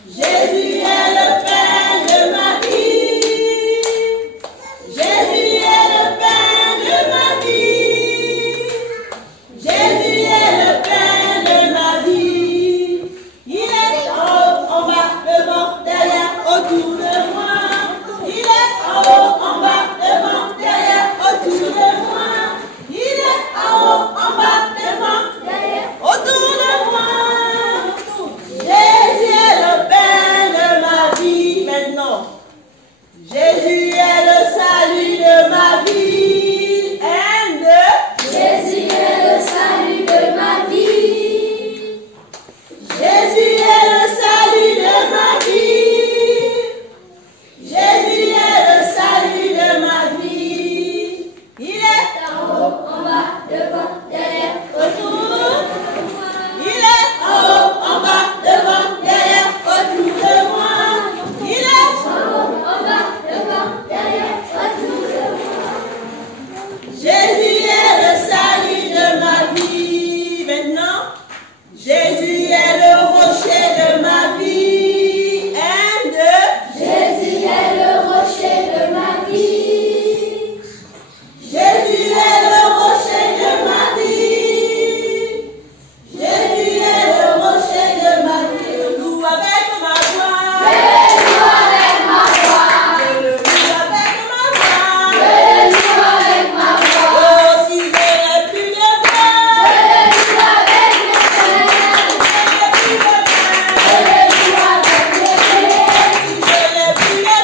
Jésus est le pain Jésus est le salut de ma vie. And Jésus est le salut de ma vie. Jésus est le salut de ma vie. Jésus est le salut de ma vie. Il est En haut, en bas, devant, derrière, autour. Il est en haut, en bas, devant, derrière, autour de moi. Il est en haut, en bas, devant, derrière, autour de moi. Jésus est le salut de ma vie. Maintenant, Jésus est le rocher de ma vie. And Jésus est le rocher de ma vie. Jésus est le rocher de ma vie. Jésus est le rocher de ma vie. Je le loue avec ma voix. Je le loue avec ma voix. Je le loue avec ma voix. Je le loue avec ma voix. Oh, si je n'ai plus de voix, Je le loue avec mes mains. je n'ai plus de Je le loue avec mes pieds. je n'ai plus de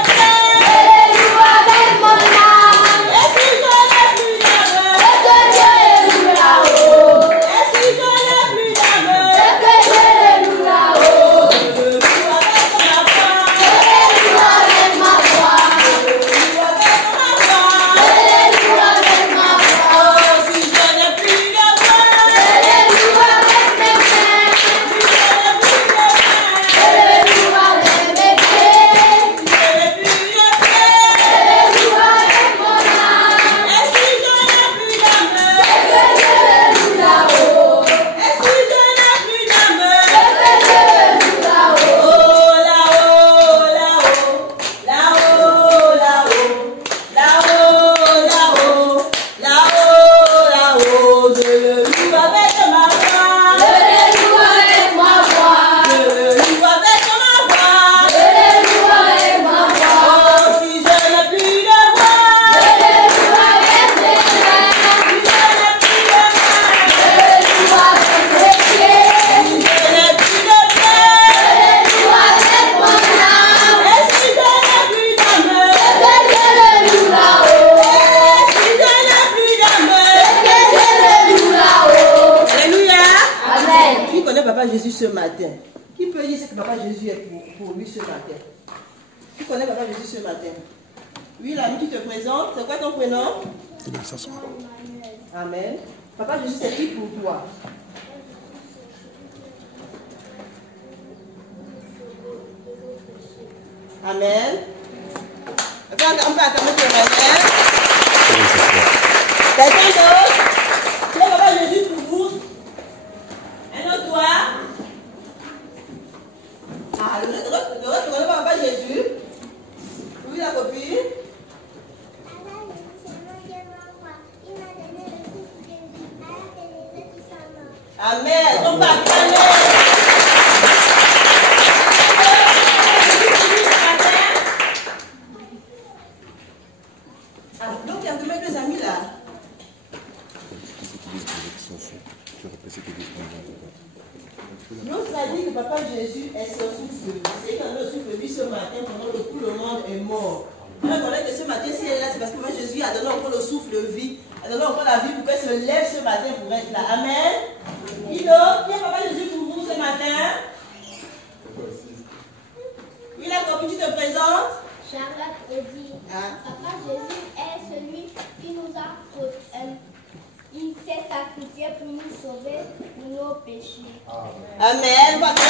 Je le loue avec mon âme. et si je n'ai plus d'âme, Et que Dieu le loue là-haut. et si je n'ai plus d'âme, Et que Dieu le loue là-haut. je le loue avec ma voix. Je le loue avec ma voix. Je le loue avec ma voix. Je le loue avec ma voix. Oh, si je n'ai plus de voix, Je le loue avec mes mains. si je n'ai plus de main, Je le loue avec mes pieds. si je n'ai plus de Je pied, le loue avec mon âme. et si je n'ai plus d'âme, Et que Dieu le loue là-haut. et si je n'ai plus d'âme, Et que Dieu le loue là-haut. oh là-haut, là-haut, là-haut, là-haut, là-haut, là-haut, là-haut, là-haut, je le loue avec ma voix, Je le loue avec ma voix. je le loue avec ma voix. Je le loue avec ma voix. Oh, si je n'ai plus de voix, Je le loue avec mes mains. si je n'ai plus de main, Je le loue avec mes pieds. si je n'ai plus de pied, Je le loue avec mon âme. et si je n'ai plus d'âme, Et que Dieu le loue là-haut. et si je n'ai plus d'âme. Et que Dieu le loue là-haut. Alléluia. Amen. Qui connaît Papa Jésus ce matin? Qui peut dire ce que Papa Jésus est pour lui ce matin? Qui connaît Papa Jésus ce matin? Oui, l'ami, tu te présentes. C'est quoi ton prénom? Amen. Papa Jésus, c'est qui pour toi? Amen. On peut acclamer ce matin. Quelqu'un d'autre? C'est Papa Jésus pour vous? Un autre doigt? Ah, le reste, tu connais pas Papa Jésus? Oui, la copine? Amen. On va acclamer. Ah, donc il y a combien de amis là? L'autre a dit que Papa Jésus est son souffle. C'est quand le souffle vit ce matin pendant que tout le monde est mort. On reconnaît que ce matin, si elle est là, c'est parce que Papa Jésus a donné encore le souffle de vie, a donné encore la vie pour qu'elle se lève ce matin pour être là. Amen. Guido, qui est Papa Jésus pour vous ce matin? Oui, la copine, tu te présentes? Charlotte dit, Papa Jésus est celui qui nous a il s'est sacrifié pour nous sauver de nos péchés. Amen. Papa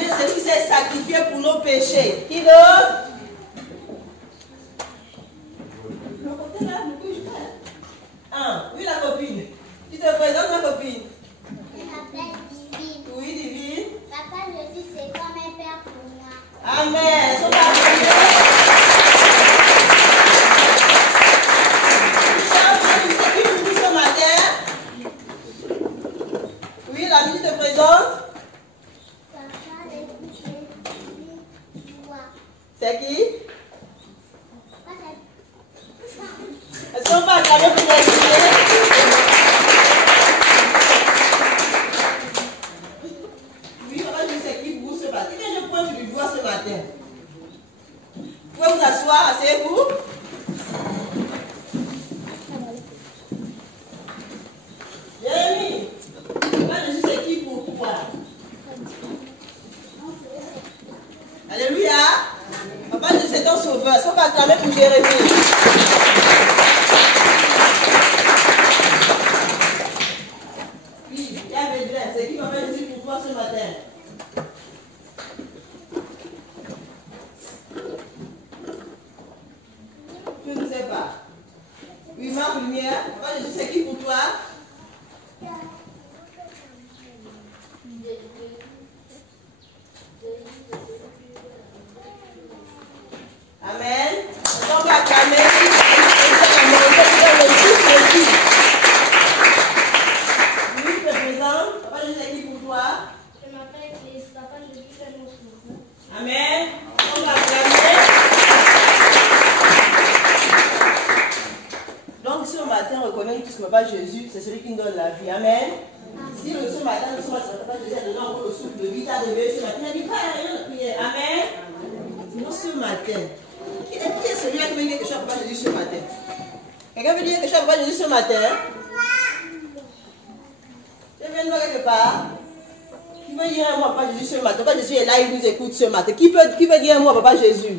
Jésus, c'est lui qui s'est sacrifié pour nos péchés. Qui d'autre? Le côté là, ne bouge pas. Oui, la copine. Tu te présentes, ma copine? Je m'appelle Divine. Oui, Divine. Papa Jésus, c'est comme un père pour moi. Amen. Son papa. Ce matin. Oui, la vie te présente. Papa Jésus, c'est moi. C'est qui? Papa, Est-ce qu'on va acclamer pour les pas. Qui vient, je pointe du doigt ce matin. Vous pouvez vous asseoir, asseyez-vous. Jérémie, Papa Jésus, c'est qui pour toi? Alléluia. Papa Jésus, c'est ton sauveur. Est-ce qu'on va acclamer pour Jérémie? Oui, il y avait bien. C'est qui Papa Jésus pour toi ce matin? Je ne sais pas. Oui, Marc Lumière. Papa Jésus, c'est qui pour toi? Amen. On va acclamer. Oui, je te présente. Papa Jésus, c'est qui pour toi? Je m'appelle Chris. Papa Jésus, c'est mon sauveur. Amen. On va acclamer. Donc, ce matin, on reconnaît tous que Papa Jésus, c'est celui qui nous donne la vie. Amen. Si ce matin, nous sommes à Papa Jésus a donné encore le souffle de vie, t'as réveillé ce matin, il a dit, pas rien de prière. Amen. Sinon, ce matin, qui est celui-là qui veut dire quelque chose à Papa Jésus ce matin? Quelqu'un veut dire quelque chose à Papa Jésus ce matin? Je viens de voir quelque part. Qui veut dire un mot à Papa Jésus ce matin? Papa Jésus est là, il nous écoute ce matin. Qui veut dire un mot à Papa Jésus?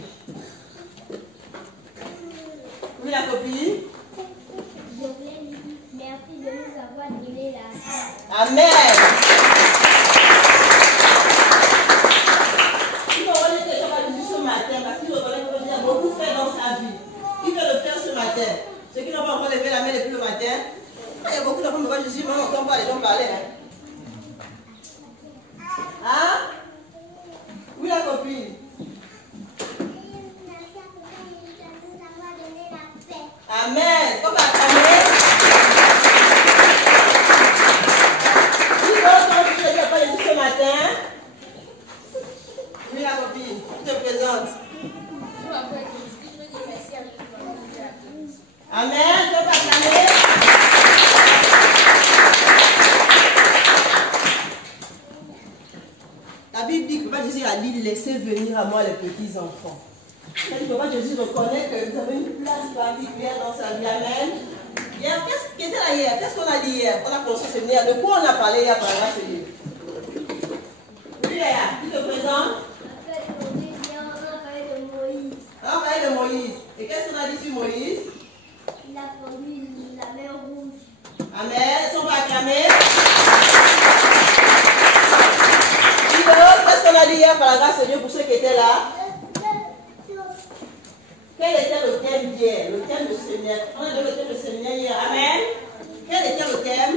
Oui, la copine? Je voulais lui dire merci de nous avoir donné la vie. Amen. Il va dire quelque chose à Jésus ce matin parce qu'il reconnaît que Dieu a beaucoup fait dans sa vie. Qui veut le faire ce matin? Ceux qui n'ont pas encore levé la main depuis le matin. Il y a beaucoup d'enfants de Papa Jésus, mais on n'entend pas les gens parler. Hein? Oui, la copine. Amen. Qu'on va acclamer. Qui veut entendre ce que Papa Jésus ce matin? Oui, la copine. Je te présente. Amen. Qu'on va acclamer. La Bible dit que Papa Jésus a dit laissez venir à moi les petits enfants. C'est-à-dire que Papa Jésus reconnaît que vous avez une place particulière dans sa vie. Amen. Hier, qu'est-ce qui était là hier? Qu'est-ce qu'on a dit hier? On a commencé ce séminaire. De quoi on a parlé hier par la grâce de Dieu? Oui, Léa, qui te présente? On a parlé de Moïse. On a parlé de Moïse. Et qu'est-ce qu'on a dit sur Moïse? Il a conduit la mer rouge. Amen. Est-ce qu'on va acclamer? Qu'est-ce qu'on a dit hier par la grâce de Dieu pour ceux qui étaient là? Quel était le thème d'hier? Le thème de ce séminaire. On a donné le thème de séminaire hier. Amen. Quel était le thème?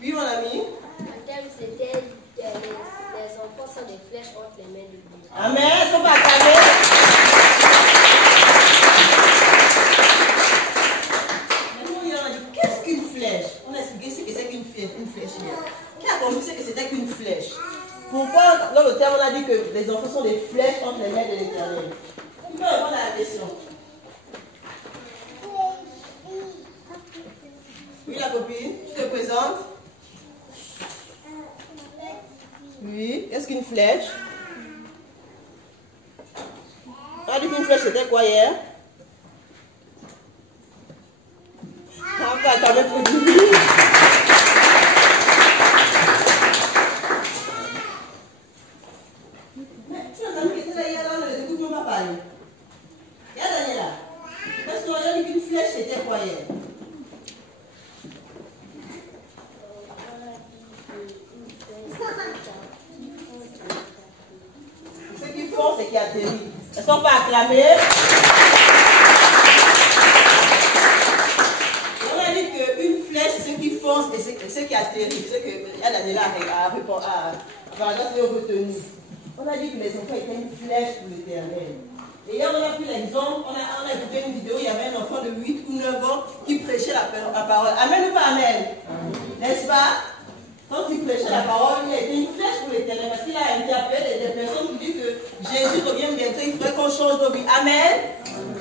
Oui, mon ami. Le thème, c'était les enfants sont des flèches entre les mains de Dieu. Amen. Est-ce qu'on va acclamer? Maintenant, on a dit, qu'est-ce qu'une flèche? On a expliqué ce que c'est qu'une flèche hier. Qui a compris ce que c'était qu'une flèche? Pourquoi, dans le thème, on a dit que les enfants sont des flèches entre les mains de l'Éternel? Qui peut répondre à la question? Oui, la copine, tu te présentes? Oui, qu'est-ce qu'une flèche? On a dit qu'une flèche c'était quoi hier? On va attendre pour dire. Mais tu as entendu que c'était là hier, là, on ne les écoute même pas parler. Il y a Daniela. Parce qu'on a dit qu'une flèche c'était quoi hier? Ce qui font, c'est qui atterrit. Est-ce qu'on peut acclamer? On a dit qu'une flèche, c'est ce qui fonce et ce qui atterrit. C'est ce que Daniela a retenu. On a dit que les enfants étaient une flèche pour l'Éternel. Et hier, on a pris l'exemple, on a écouté une vidéo, il y avait un enfant de 8 ou 9 ans qui prêchait la parole. Amen ou pas amen? N'est-ce pas? Quand il prêchait la parole, il a été une flèche pour l'Éternel parce qu'il a interpellé des personnes qui disent que Jésus revient bientôt, il faudrait qu'on change nos vies. Amen.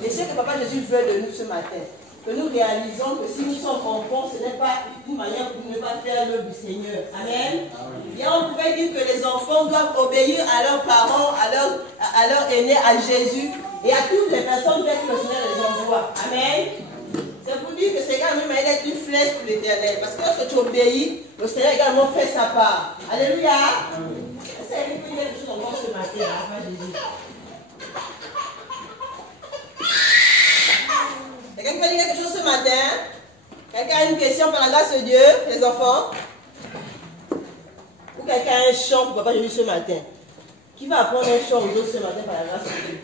Et c'est ce que Papa Jésus veut de nous ce matin. que nous réalisons que si nous sommes enfants, ce n'est pas une manière pour ne pas faire l'œuvre du Seigneur. Amen. Et on pouvait dire que les enfants doivent obéir à leurs parents, à leurs aînés, à Jésus et à toutes les personnes que le Seigneur les envoie. Amen. C'est pour dire que c'est également une manière d'être une flèche pour l'Éternel. Parce que lorsque tu obéis, le Seigneur également fait sa part. Alléluia. Est-ce qu'il y a quelque chose encore ce matin avant Jésus? Quelqu'un qui va dire quelque chose ce matin? Quelqu'un a une question par la grâce de Dieu, les enfants? Ou quelqu'un a un chant pour Papa Jésus ce matin? Qui va apprendre un chant aux autres ce matin par la grâce de Dieu?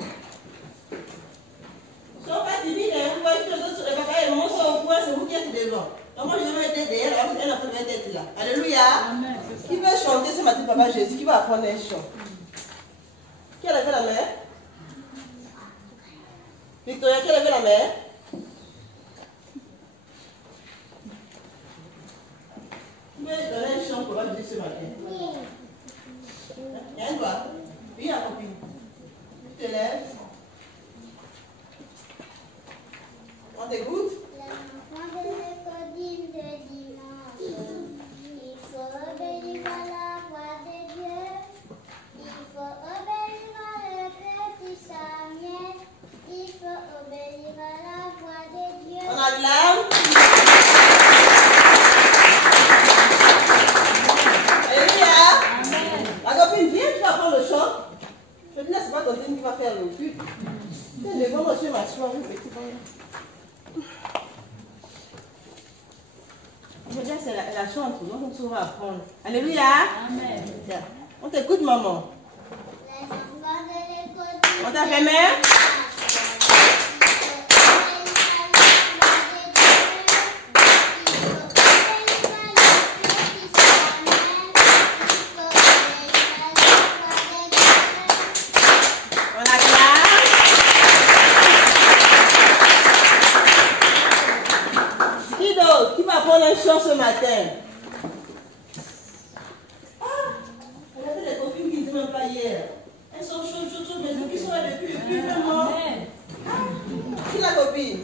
Ils ne sont pas timides, vous voyez que les autres, les papas et les mamans sont au coin, c'est vous qui êtes devant. Donc moi je vais être derrière, alors elle a fait être là. Alléluia. Amen. Qui veut chanter ce matin Papa Jésus? Qui va apprendre un chant? Qui a levé la main? Victoria, qui a levé la main? Qui veut donner un chant pour Papa Jésus ce matin? Il y a une voix? Oui, la copine. Tu te lèves. On t'écoute? L'enfant de l'école de dimanche, il faut obéir à la voix de Dieu, il faut obéir à le petit Samuel, il faut obéir à la voix de Dieu. On acclame. Alléluia. La copine, viens, tu vas prendre le chant. Je te laisse pas ton qui va faire le cul. C'est le bon monsieur m'asseoir, oui, petit bon. Je veux dire, c'est la chante, donc on saura apprendre. Alléluia. Amen. Tiens. On t'écoute, maman. Les enfants de l'école On t'a fait main? Un chant ce matin. Ah, regardez les copines qui ne disaient même pas hier. Elles sont chaudes, mais qui sont là depuis vraiment. Qui est la copine?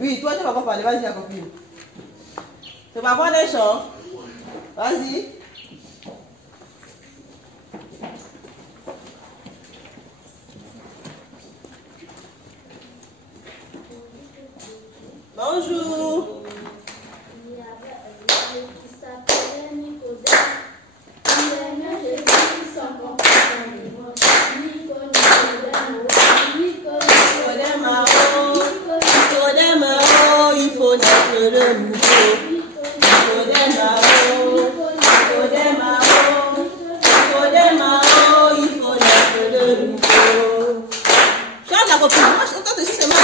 Oui, toi tu vas pas parler, vas-y la copine. Tu vas voir des chants. Vas-y. Bonjour. Il y avait un homme qui s'appelait Nicodème. Il aimait Jésus sans comprendre. Il faut naître de nouveau. Il faut naître de nouveau. Chante la copine, moi je chante dessus, c'est mal.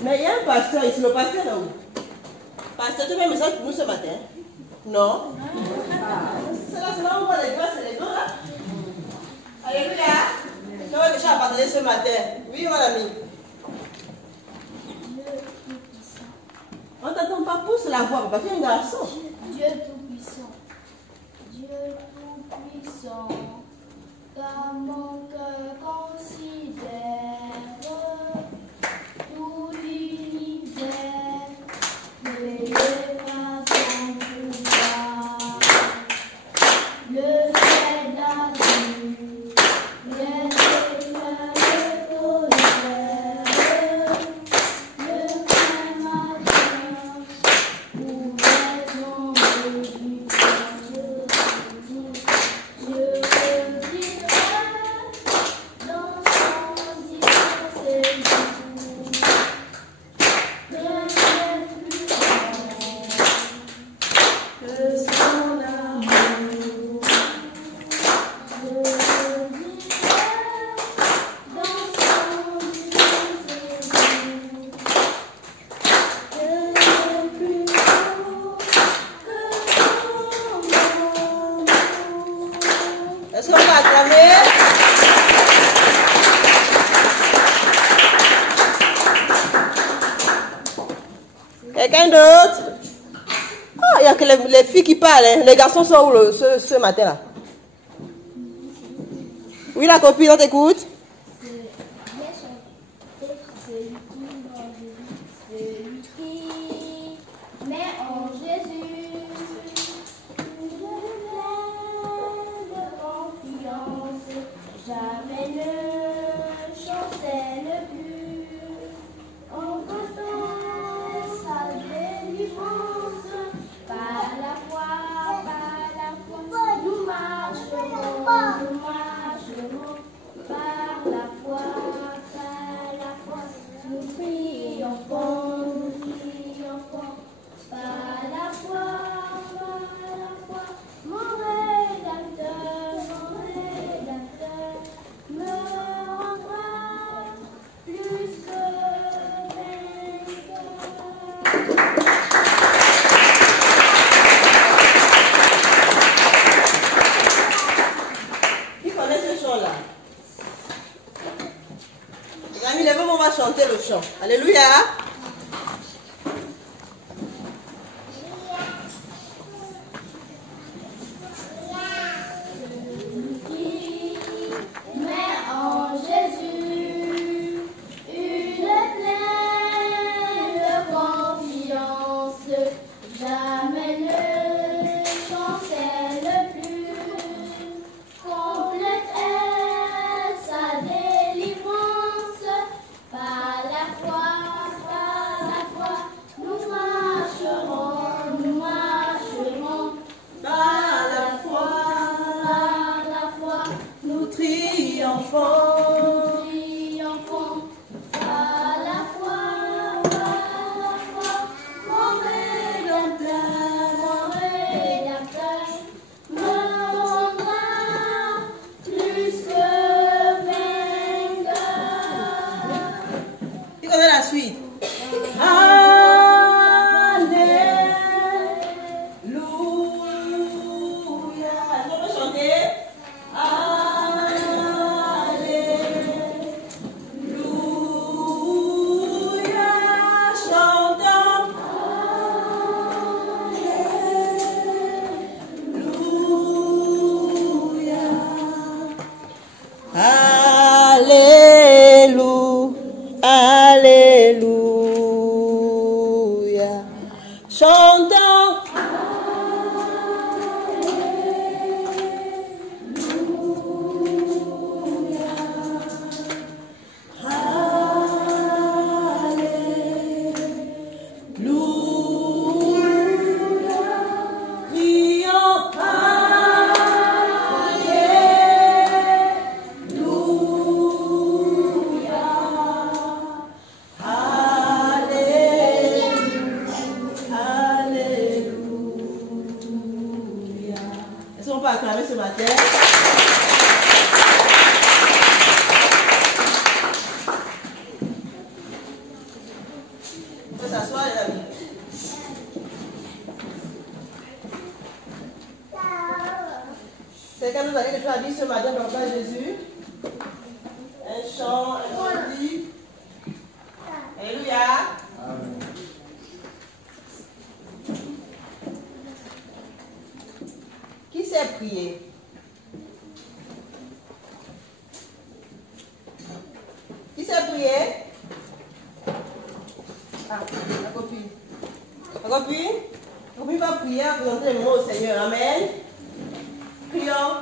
Mais il y a un pasteur ici, le pasteur là où? Pasteur, tu as un message pour nous ce matin? Non? C'est là où on voit les grâces et Alléluia. Comment les gens ont partagé ce matin? Oui, mon ami. On t'entend pas, pousse la voix, papa, tu es un garçon. Dieu Tout-Puissant. Dieu Tout-Puissant. Car mon cœur considère tout l'univers. Veillez par ton pouvoir. Le ciel d'azur. Les éclairs de tonnerre. Le plein matin. Où les ombres du ciel. Je redirai dans son divin séjour. Rien n'est plus grand que son amour. Je redirai dans son divin séjour. Rien n'est plus grand que son amour. Est-ce qu'on va acclamer? Quelqu'un d'autre? Oh, il n'y a que les filles qui parlent. Hein. Les garçons sont où ce matin-là? Oui, la copine, on t'écoute. Celui qui met en Jésus une pleine confiance, jamais ne chancelle plus. En constant sa délivrance, par la foi, nous marcherons, par la foi, nous triomphons, par la foi, mon rédacteur me rendra plus que vainqueur. Qui connaît ce chant-là? Les amis, levez-moi, on va chanter le chant. Alléluia. Qui met en Jésus une pleine confiance, jamais ne chancelle plus. Complète est sa délivrance, par la foi, nous marcherons, Par la foi, nous triomphons. par la foi, mon rédempteur me rendra plus que vainqueur. Qui connaît la suite? Alléluia. Est-ce qu'on peut chanter? Alléluia. Chantons. Alléluia. Alléluia. Chantons. Est-ce qu'on peut acclamer ce matin? On peut s'asseoir, les amis. Quelqu'un nous a dit que tu as dit ce matin, Papa Jésus. Un chant, un cantique. Alléluia. Amen. Qui sait prier? Qui sait prier? Ah, la copine. La copine? La copine va prier à présenter les mots au Seigneur. Amen. Prions.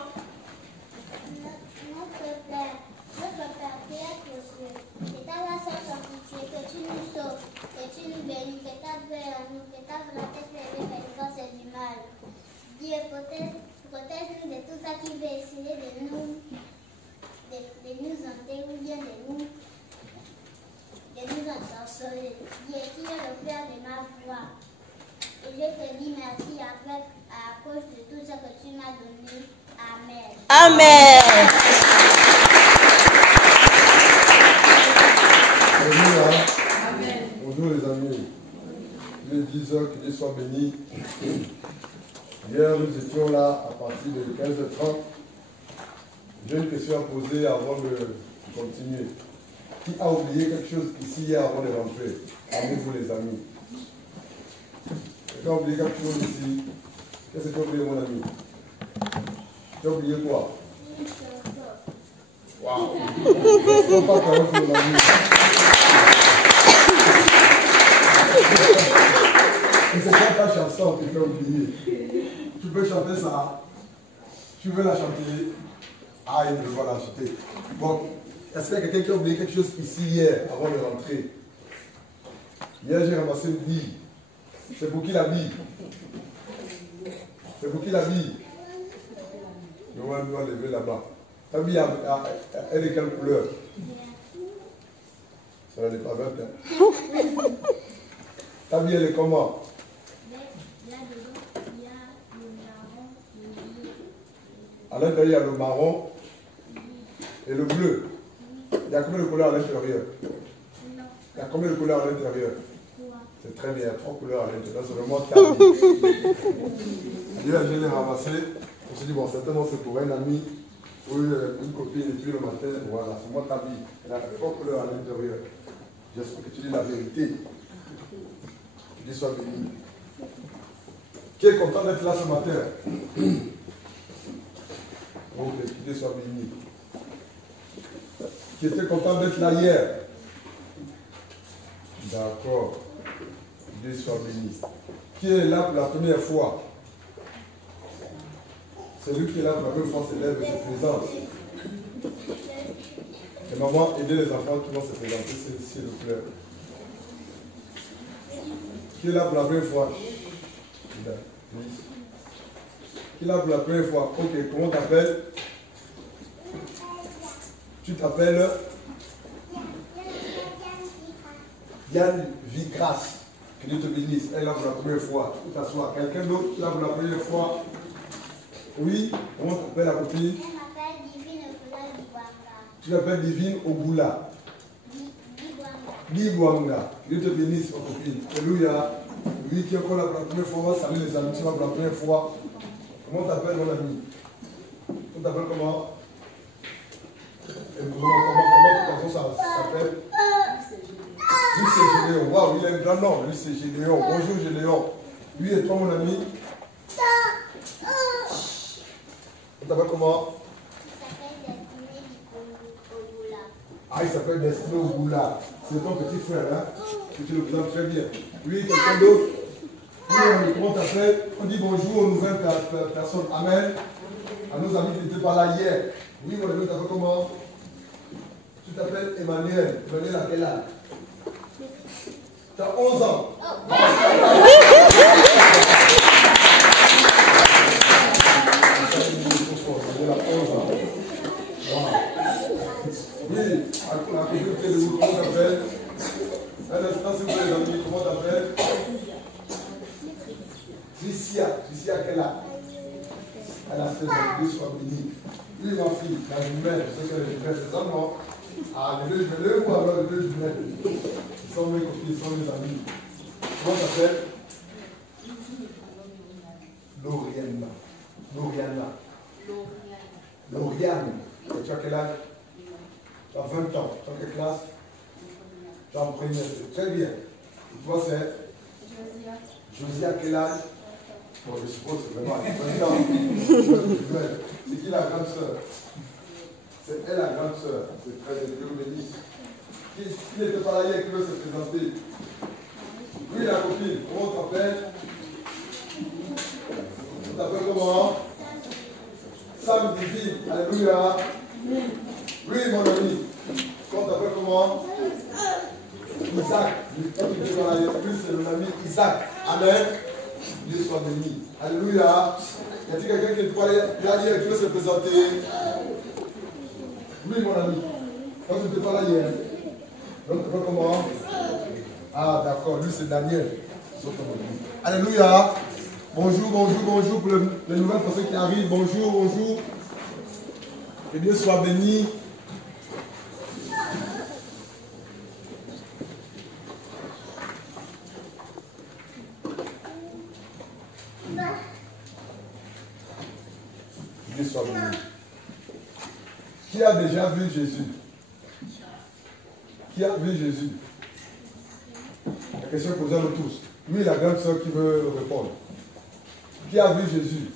Notre Père qui est aux cieux, que ta grâce soit sanctifiée, que tu nous sauves, que tu nous bénis, que ta paix à nous, que ta volonté soit élevée par les forces du mal. Dieu, protège-nous de tout ça qui veut essayer de nous hanter ou bien de nous ensorceler. Dieu, qui est le Père de ma foi. Et je te dis merci à cause de tout ce que tu m'as donné. Amen. Amen. Amen. Bonjour les amis. Il est 10 heures, que Dieu soit béni. Hier, nous étions là à partir de 15h30. J'ai une question à poser avant de continuer. Qui a oublié quelque chose ici hier avant de rentrer? Parmi vous les amis. Quelqu'un a oublié quelque chose ici? Qu'est-ce que tu as oublié mon ami? Tu as oublié quoi? Waouh! Ne pas parler sur la vie. Et c'est pas ta chanson que tu as oublié. Tu peux chanter ça. Tu veux la chanter. Ah, il ne va la chanter. Bon, est-ce qu'il y a quelqu'un qui a oublié quelque chose ici hier, avant de rentrer? Hier, j'ai ramassé une bille. C'est pour qui la bille? C'est pour qui la bille? Je vais lever là-bas. Ta bille, elle est quelle couleur? Ça n'est pas verte, hein? Ta bille, elle est comment? À l'intérieur, il y a le marron et le bleu. Il y a combien de couleurs à l'intérieur? Il y a combien de couleurs à l'intérieur? C'est très bien, 3 couleurs à l'intérieur. C'est vraiment calme. Hier, je l'ai ramassé. On s'est dit, bon, certainement c'est pour un ami ou une copine. Et puis le matin, voilà, c'est moi ta vie. Elle a 3 couleurs à l'intérieur. J'espère que tu dis la vérité. Que Dieu soit béni. Qui est content d'être là ce matin? Ok, que Dieu soit béni. Qui était content d'être là hier? D'accord. Que Dieu soit béni. Qui est là pour la première fois? Celui qui est là pour la première fois s'élève et se présente. Et maman, aider les enfants qui vont se présenter, s'il vous plaît. Qui est là pour la première fois? Oui. Qui est là pour la première fois? Ok, comment t'appelles? Tu t'appelles Yann Vigras. Que Dieu te bénisse. Elle est là pour la première fois. Tu t'assois. Quelqu'un d'autre là pour la première fois? Oui. Comment t'appelles la copine? Je m'appelle Divine Ogoula Libwanga. Tu t'appelles Divine Ogoula. Libwanga. Dieu te bénisse, ma copine. Alléluia. Lui qui est encore là pour la première fois, salut les amis, tu vas pour la première fois. Comment t'appelles mon ami? Tu t'appelles comment? Et comment ça s'appelle? Lui c'est Gédéon. Waouh, il a un grand nom. Lui c'est Gédéon. Bonjour Gédéon. Lui et toi mon ami? Tu t'appelles comment? Ah, il s'appelle Destiné Ogoula. C'est ton petit frère, hein? Que tu le présentes très bien. Oui, quelqu'un d'autre? Oui, comment t'appelles? On dit bonjour aux nouvelles personnes. Amen. À nos amis qui n'étaient pas là hier. Oui, mon ami, tu t'appelles comment? Tu t'appelles Emmanuel. Emmanuel à quel âge? Tu as 11 ans. Oui, à côté de vous, comment t'appelles? Un instant, s'il vous plaît, les amis, comment t'appelles? Tricia. Tricia, quelle âge? Elle a 16 ans, Dieu soit béni. Oui, ma fille, la jumelle, je sais que les jumelles, c'est ça, non? Ah, les deux jumelles, ou alors les deux jumelles? Ils sont mes copines, ils sont mes amis. Comment t'appelles? Lauriana. Lauriana. Lauriane. Et tu as quel âge? Tu as 20 ans. Tu as quelle classe? Tu as en première. Très bien. Et toi, c'est Josie à quel âge? Bon, je suppose que c'est vraiment 20 ans. C'est qui la grande sœur? C'est elle la grande sœur. C'est très bien. Dieu vous bénisse. Qui n'était pas là hier, qui veut se présenter? Oui, la copine. Comment on t'appelle? On t'appelle comment? Sam Divine. Alléluia. Oui, mon ami. Comment on t'appelle comment? Isaac. Lui, c'est mon ami Isaac. Amen. Dieu soit béni. Alléluia. Y a-t-il quelqu'un qui est hier qui veut se présenter? Oui, mon ami. Quand tu n'étais pas là hier. Donc, tu vois comment? Ah, d'accord. Lui, c'est Daniel. Alléluia. Bonjour, bonjour, bonjour pour les nouvelles personnes qui arrivent. Bonjour, bonjour. Que Dieu soit béni. Que Dieu soit béni. Qui a déjà vu Jésus? Qui a vu Jésus? La question est posée à nous tous. Oui, la grande sœur qui veut répondre. Qui a vu Jésus?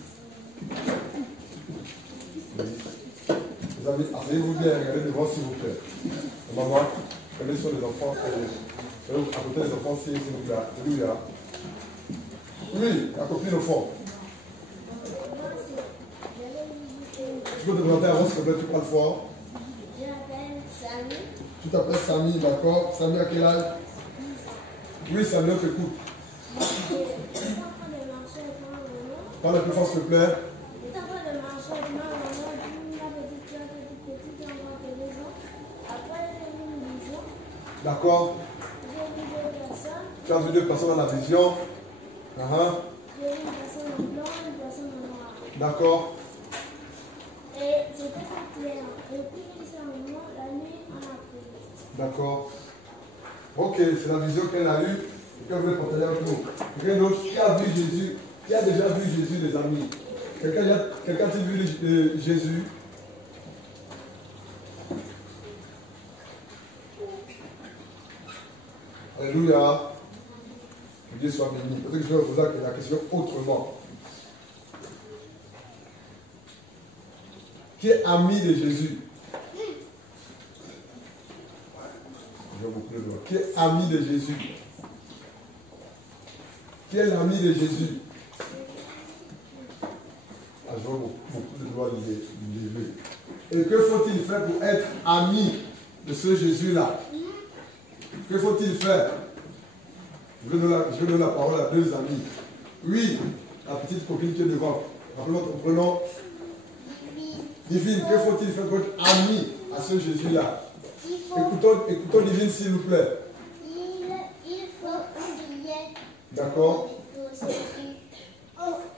Les amis, asseyez-vous bien, regardez devant s'il vous plaît. Maman, regardez sur les enfants. À côté des enfants, s'il vous plaît. Alléluia. Oui, la copine au fond. Tu peux te présenter avant, s'il te plaît, tu parles fort. Je m'appelle Samy. Tu t'appelles Samy, d'accord? Samy à quel âge? Oui, Samy, on t'écoute. J'étais en train de marcher avec ma maman. Parle un peu fort, s'il te plaît. J'étais en train de marcher avec ma maman. Ma petite soeur était petite, elle avait 2 ans. Après, j'ai vu une vision. D'accord. J'ai vu 2 personnes. Tu as vu 2 personnes dans la vision. J'ai vu une personne en blanc et une personne en noir. D'accord. Et c'était très clair. Et puis, j'ai dit à maman, la nuit, on a pris. D'accord. Ok, c'est la vision qu'elle a eue et qu'elle voulait partager avec nous. Quelqu'un d'autre qui a vu Jésus, qui a déjà vu Jésus, les amis? Quelqu'un a-t-il vu Jésus? Alléluia. Que Dieu soit béni. Peut-être que je vais vous poser la question autrement. Qui est ami de Jésus? Qui est ami de Jésus? Qui est l'ami de Jésus? Ah, je vois beaucoup de doigts levés. Et que faut-il faire pour être ami de ce Jésus-là? Que faut-il faire? Je vais donner la parole à 2 amis. Oui, la petite copine qui est devant. Rappelons ton prénom. Divine, que faut-il faire pour être ami à ce Jésus-là? Écoutons Divine, s'il vous plaît. Il faut prier. D'accord.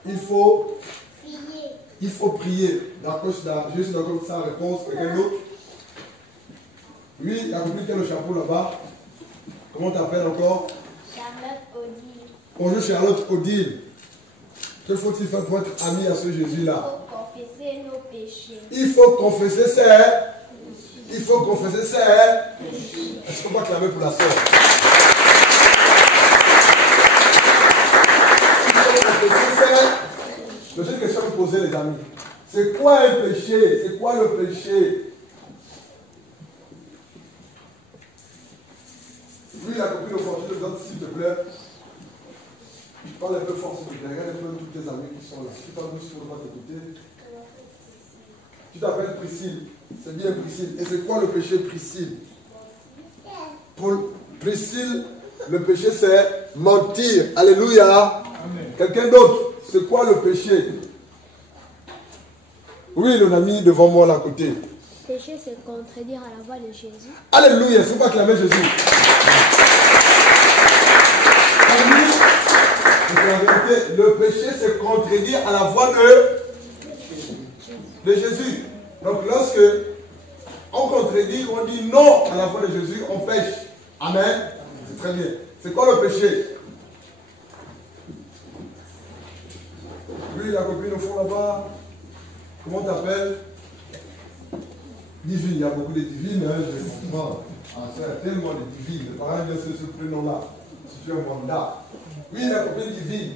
Il faut prier. Il faut prier. D'accord, je suis d'accord avec sa réponse. Quelqu'un d'autre? Oui, la copine qui a le chapeau là-bas. Comment t'appelles encore? Charlotte Odile. Bonjour Charlotte Odile. Que faut-il faire pour être ami à ce Il Jésus-là? faut confesser nos péchés. Il faut confesser ses. Il faut confesser ses. Est-ce qu'on va clamer pour la sœur? J'ai une question à vous poser, les amis. C'est quoi un péché? C'est quoi le péché? Oui, la copine au fond, je te demande s'il te plaît. Parle un peu fort, s'il te plaît. Regarde un peu tous tes amis qui sont là. Si tu parles doucement, on va t'écouter. Tu t'appelles Priscille. C'est bien Priscille. Et c'est quoi le péché, Priscille? Pour Priscille, le péché c'est mentir. Alléluia. Quelqu'un d'autre? C'est quoi le péché? Oui, mon ami devant moi là à côté. Le péché, c'est contredire à la voix de Jésus. Alléluia. Il ne faut pas clamer Jésus. Le péché, c'est contredire à la voix de Jésus. Donc, lorsque on contredit, on dit non à la voix de Jésus, on pêche. Amen. C'est très bien. C'est quoi le péché? Oui, la copine au fond là-bas. Comment t'appelles? divine. Il y a beaucoup de divines, hein, je comprends. Ah, c'est tellement de divines. Le parent vient ce prénom-là. Si tu es un mandat. Oui, la copine divine.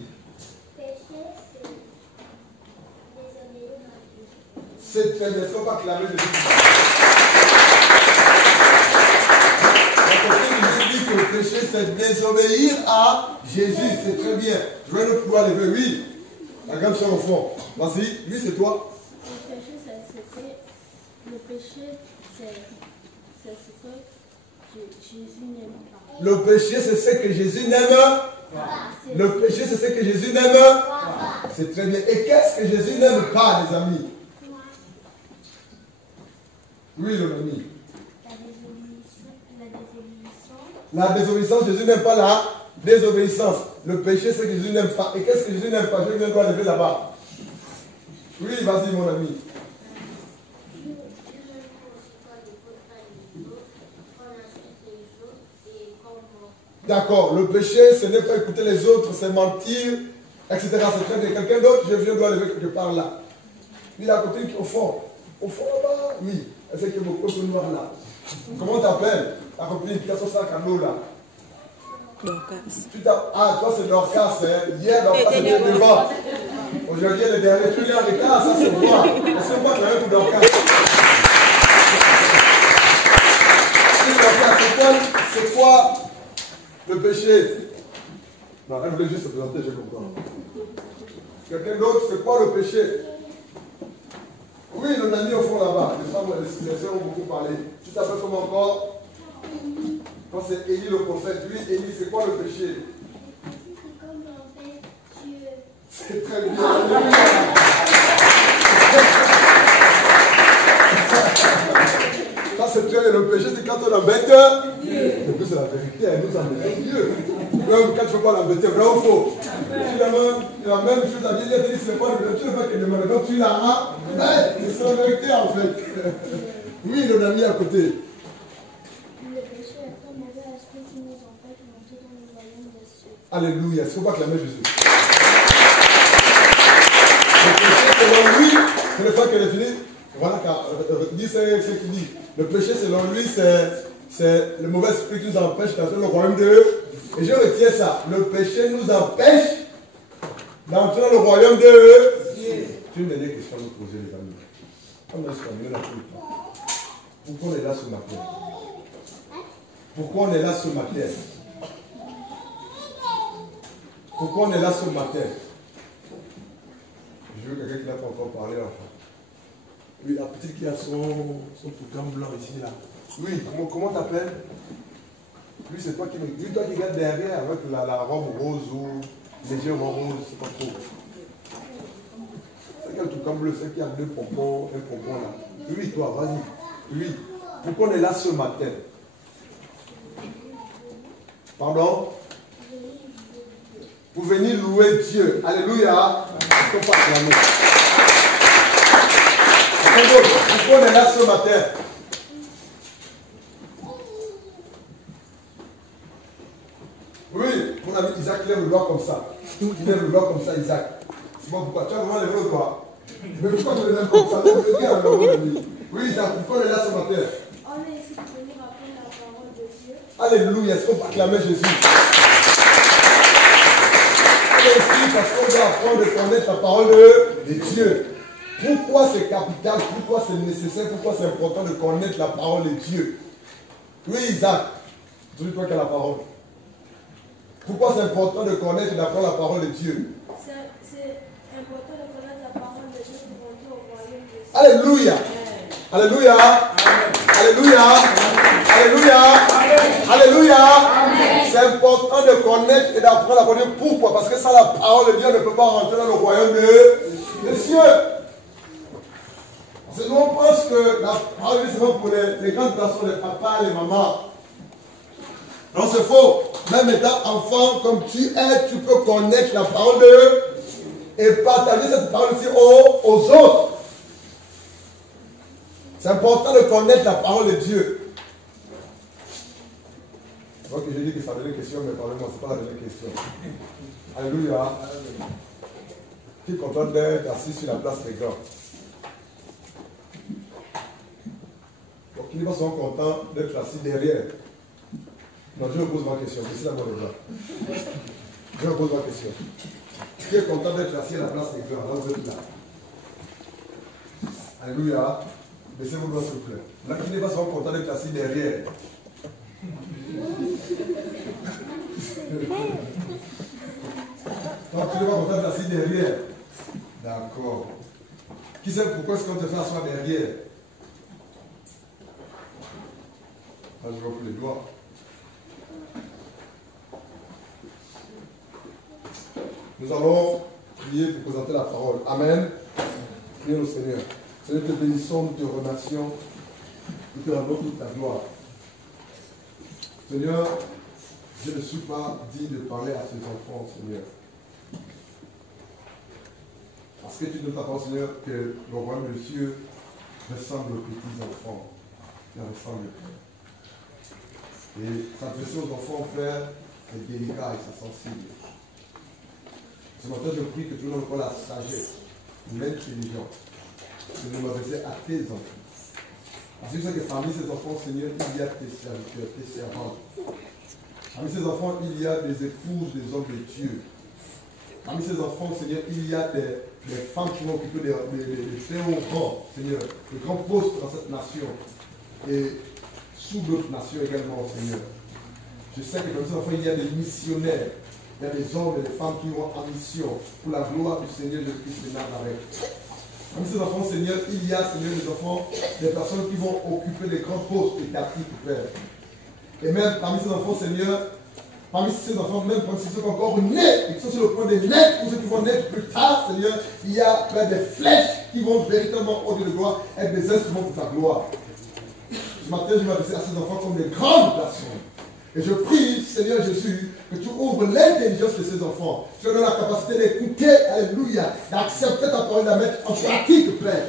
C'est très bien. Il ne faut pas clamer de Dieu. La copine divine dit que le péché, c'est désobéir à Jésus. C'est très bien. Je vais nous pouvoir lever. Oui. La grande soeur au fond. Vas-y. Oui, c'est toi. Le péché, c'est ce que Jésus n'aime pas. Le péché, c'est ce que Jésus n'aime pas. Le péché, c'est ce que Jésus n'aime pas. C'est très bien. Et qu'est-ce que Jésus n'aime pas, les amis? Oui, le ami. La désobéissance, Jésus n'aime pas la désobéissance. Le péché, c'est que Jésus n'aime pas. Et qu'est-ce que Jésus n'aime pas? Je viens de lever là-bas. Oui, vas-y, mon ami. D'accord, le péché, ce n'est pas écouter les autres, c'est mentir, etc. C'est très bien. Quelqu'un d'autre, je viens de lever quelque part là. Oui, la copine qui est au fond. Au fond là-bas, oui. Elle fait que beaucoup de noir là. Comment t'appelles? La copine qui a son sac à l'eau là. Dorcas. Ah, toi c'est Dorcas, hein. Hier, Dorcas était devant. Aujourd'hui, elle est derrière. Tu viens avec ça, c'est moi. C'est moi qui ai pour Dorcas. C'est quoi le péché? Non, elle voulait juste se présenter, je comprends. Quelqu'un d'autre, c'est quoi le péché? Oui, nos amis au fond là-bas, les femmes, les sœurs ont beaucoup parlé. Tu t'appelles comment encore? Quand c'est Élie le prophète, oui, Élie, c'est quoi le péché? C'est très bien. Ça, c'est très bien. Le péché, c'est quand on embête Dieu. Et puis, c'est la vérité, nous embêtons Dieu. Même quand tu ne veux pas l'embêter, vrai ou faux? Tu la même chose à dire, il dit, c'est pas le péché, tu ne fais que demander. Donc, tu l'as. C'est la vérité, en fait. Oui, nos amis à côté. Le péché est un mauvais esprit qui nous empêche de monter dans le royaume des cieux. Alléluia. Il ne faut pas clamer Jésus. Le péché, selon lui, c'est le fois qu'elle est finie. Voilà, dis ce qu'il dit. Le péché, selon lui, c'est le mauvais esprit qui nous empêche d'entrer dans le royaume de Dieu. Et je retiens ça. Le péché nous empêche d'entrer dans le royaume de Dieu. C'est une dernière question à nous poser, les amis. On est soigné là tout le temps. Pourquoi on est là ce matin? Pourquoi on est là ce matin? Pourquoi on est là ce matin? Je veux quelqu'un qui n'a pas encore parlé, enfin. Oui, la petite qui a son programme blanc ici, là. Oui, comment t'appelles? Lui, c'est toi qui regarde derrière avec la robe rose ou légèrement rose, c'est pas trop. C'est quel programme bleu, c'est qui a deux pompons, un pompon là. Oui, toi, vas-y. Oui. Pourquoi on est là ce matin? Pardon? Pour venir louer Dieu. Alléluia. Il ne faut pas clamer. Pourquoi on est là ce matin? Oui, mon ami Isaac lève le doigt comme ça. Il lève le doigt comme ça, Isaac. C'est bon, pourquoi? Tu as vraiment levé le doigt. Mais pourquoi tu le lèves comme ça? Lève le doigt, mon ami. Oui, Isaac, pourquoi on est là ce matin? On est ici pour venir apprendre la parole de Dieu. Alléluia, est-ce qu'on peut acclamer Jésus? On est ici parce qu'on doit apprendre à connaître la parole de Dieu. Pourquoi c'est capital? Pourquoi c'est nécessaire? Pourquoi c'est important de connaître la parole de Dieu? Oui, Isaac, dis toi qui as la parole. Pourquoi c'est important de connaître et d'apprendre la parole de Dieu? C'est important de connaître la parole de Dieu pour entrer au royaume de Dieu. Alléluia. Alléluia. Alléluia. Alléluia. Alléluia. C'est important de connaître et d'apprendre la parole de Dieu. Pourquoi? Parce que sans la parole de Dieu, on ne peut pas rentrer dans le royaume des cieux. Parce que nous, on pense que la parole de Dieu, c'est pour les grandes personnes, les papas, les mamans. Non, c'est faux. Même étant enfant comme tu es, tu peux connaître la parole de Dieu et partager cette parole aussi aux autres. C'est important de connaître la parole de Dieu. Donc j'ai dit que ça avait une question, mais parlez-moi, ce n'est pas la dernière question. Alléluia. Qui est content d'être assis sur la place des grands? n'est pas souvent content d'être assis derrière. Non, je me pose ma question. C'est la bonne chose. Je me pose ma question. Qui est content d'être assis à la place des grands? Là, vous êtes là. Alléluia. Baissez vos doigts, s'il vous plaît. Là, qui n'est pas souvent content d'être assis derrière? Donc, tu n'es pas content d'être assis derrière. D'accord. Qui sait pourquoi est-ce qu'on te fait asseoir derrière? Là, je vois pour les doigts. Nous allons prier pour présenter la parole. Amen. Prions au Seigneur. Seigneur, te bénissons, nous te remercions. Nous te rendons toute ta gloire. Seigneur, je ne suis pas digne de parler à ces enfants, Seigneur. Parce que tu nous t'attends, Seigneur, que le royaume des cieux ressemble aux petits enfants. Il ressemble. Et s'adresser aux enfants, Père, c'est délicat et c'est sensible. Ce matin, je prie que tu nous donnes la sagesse, l'intelligence, de nous adresser à tes enfants. Parce que je sais que parmi ces enfants, Seigneur, il y a tes serviteurs, tes servantes. Parmi ces enfants, il y a des épouses, des hommes de Dieu. Parmi ces enfants, Seigneur, il y a des femmes qui vont occuper des très hauts rangs, Seigneur, de grands postes dans cette nation. Et sous d'autres nations également, Seigneur. Je sais que dans ces enfants, il y a des missionnaires. Il y a des hommes et des femmes qui vont en mission pour la gloire du Seigneur Jésus-Christ de Nazareth. Parmi ces enfants, Seigneur, il y a, Seigneur, des enfants, des personnes qui vont occuper les grands postes étatiques, Père. Et même parmi ces enfants, Seigneur, parmi ces enfants, même parmi ceux qui sont encore nés, et qui sont sur le point de naître, ou ceux qui vont naître plus tard, Seigneur, il y a Père, des flèches qui vont véritablement au-delà de gloire, être des instruments pour ta gloire. Ce matin, je vais m'adresser à ces enfants comme des grandes personnes. Et je prie, Seigneur Jésus, que tu ouvres l'intelligence de ces enfants. Tu leur donnes la capacité d'écouter, alléluia, d'accepter ta parole, de la mettre en pratique, Père.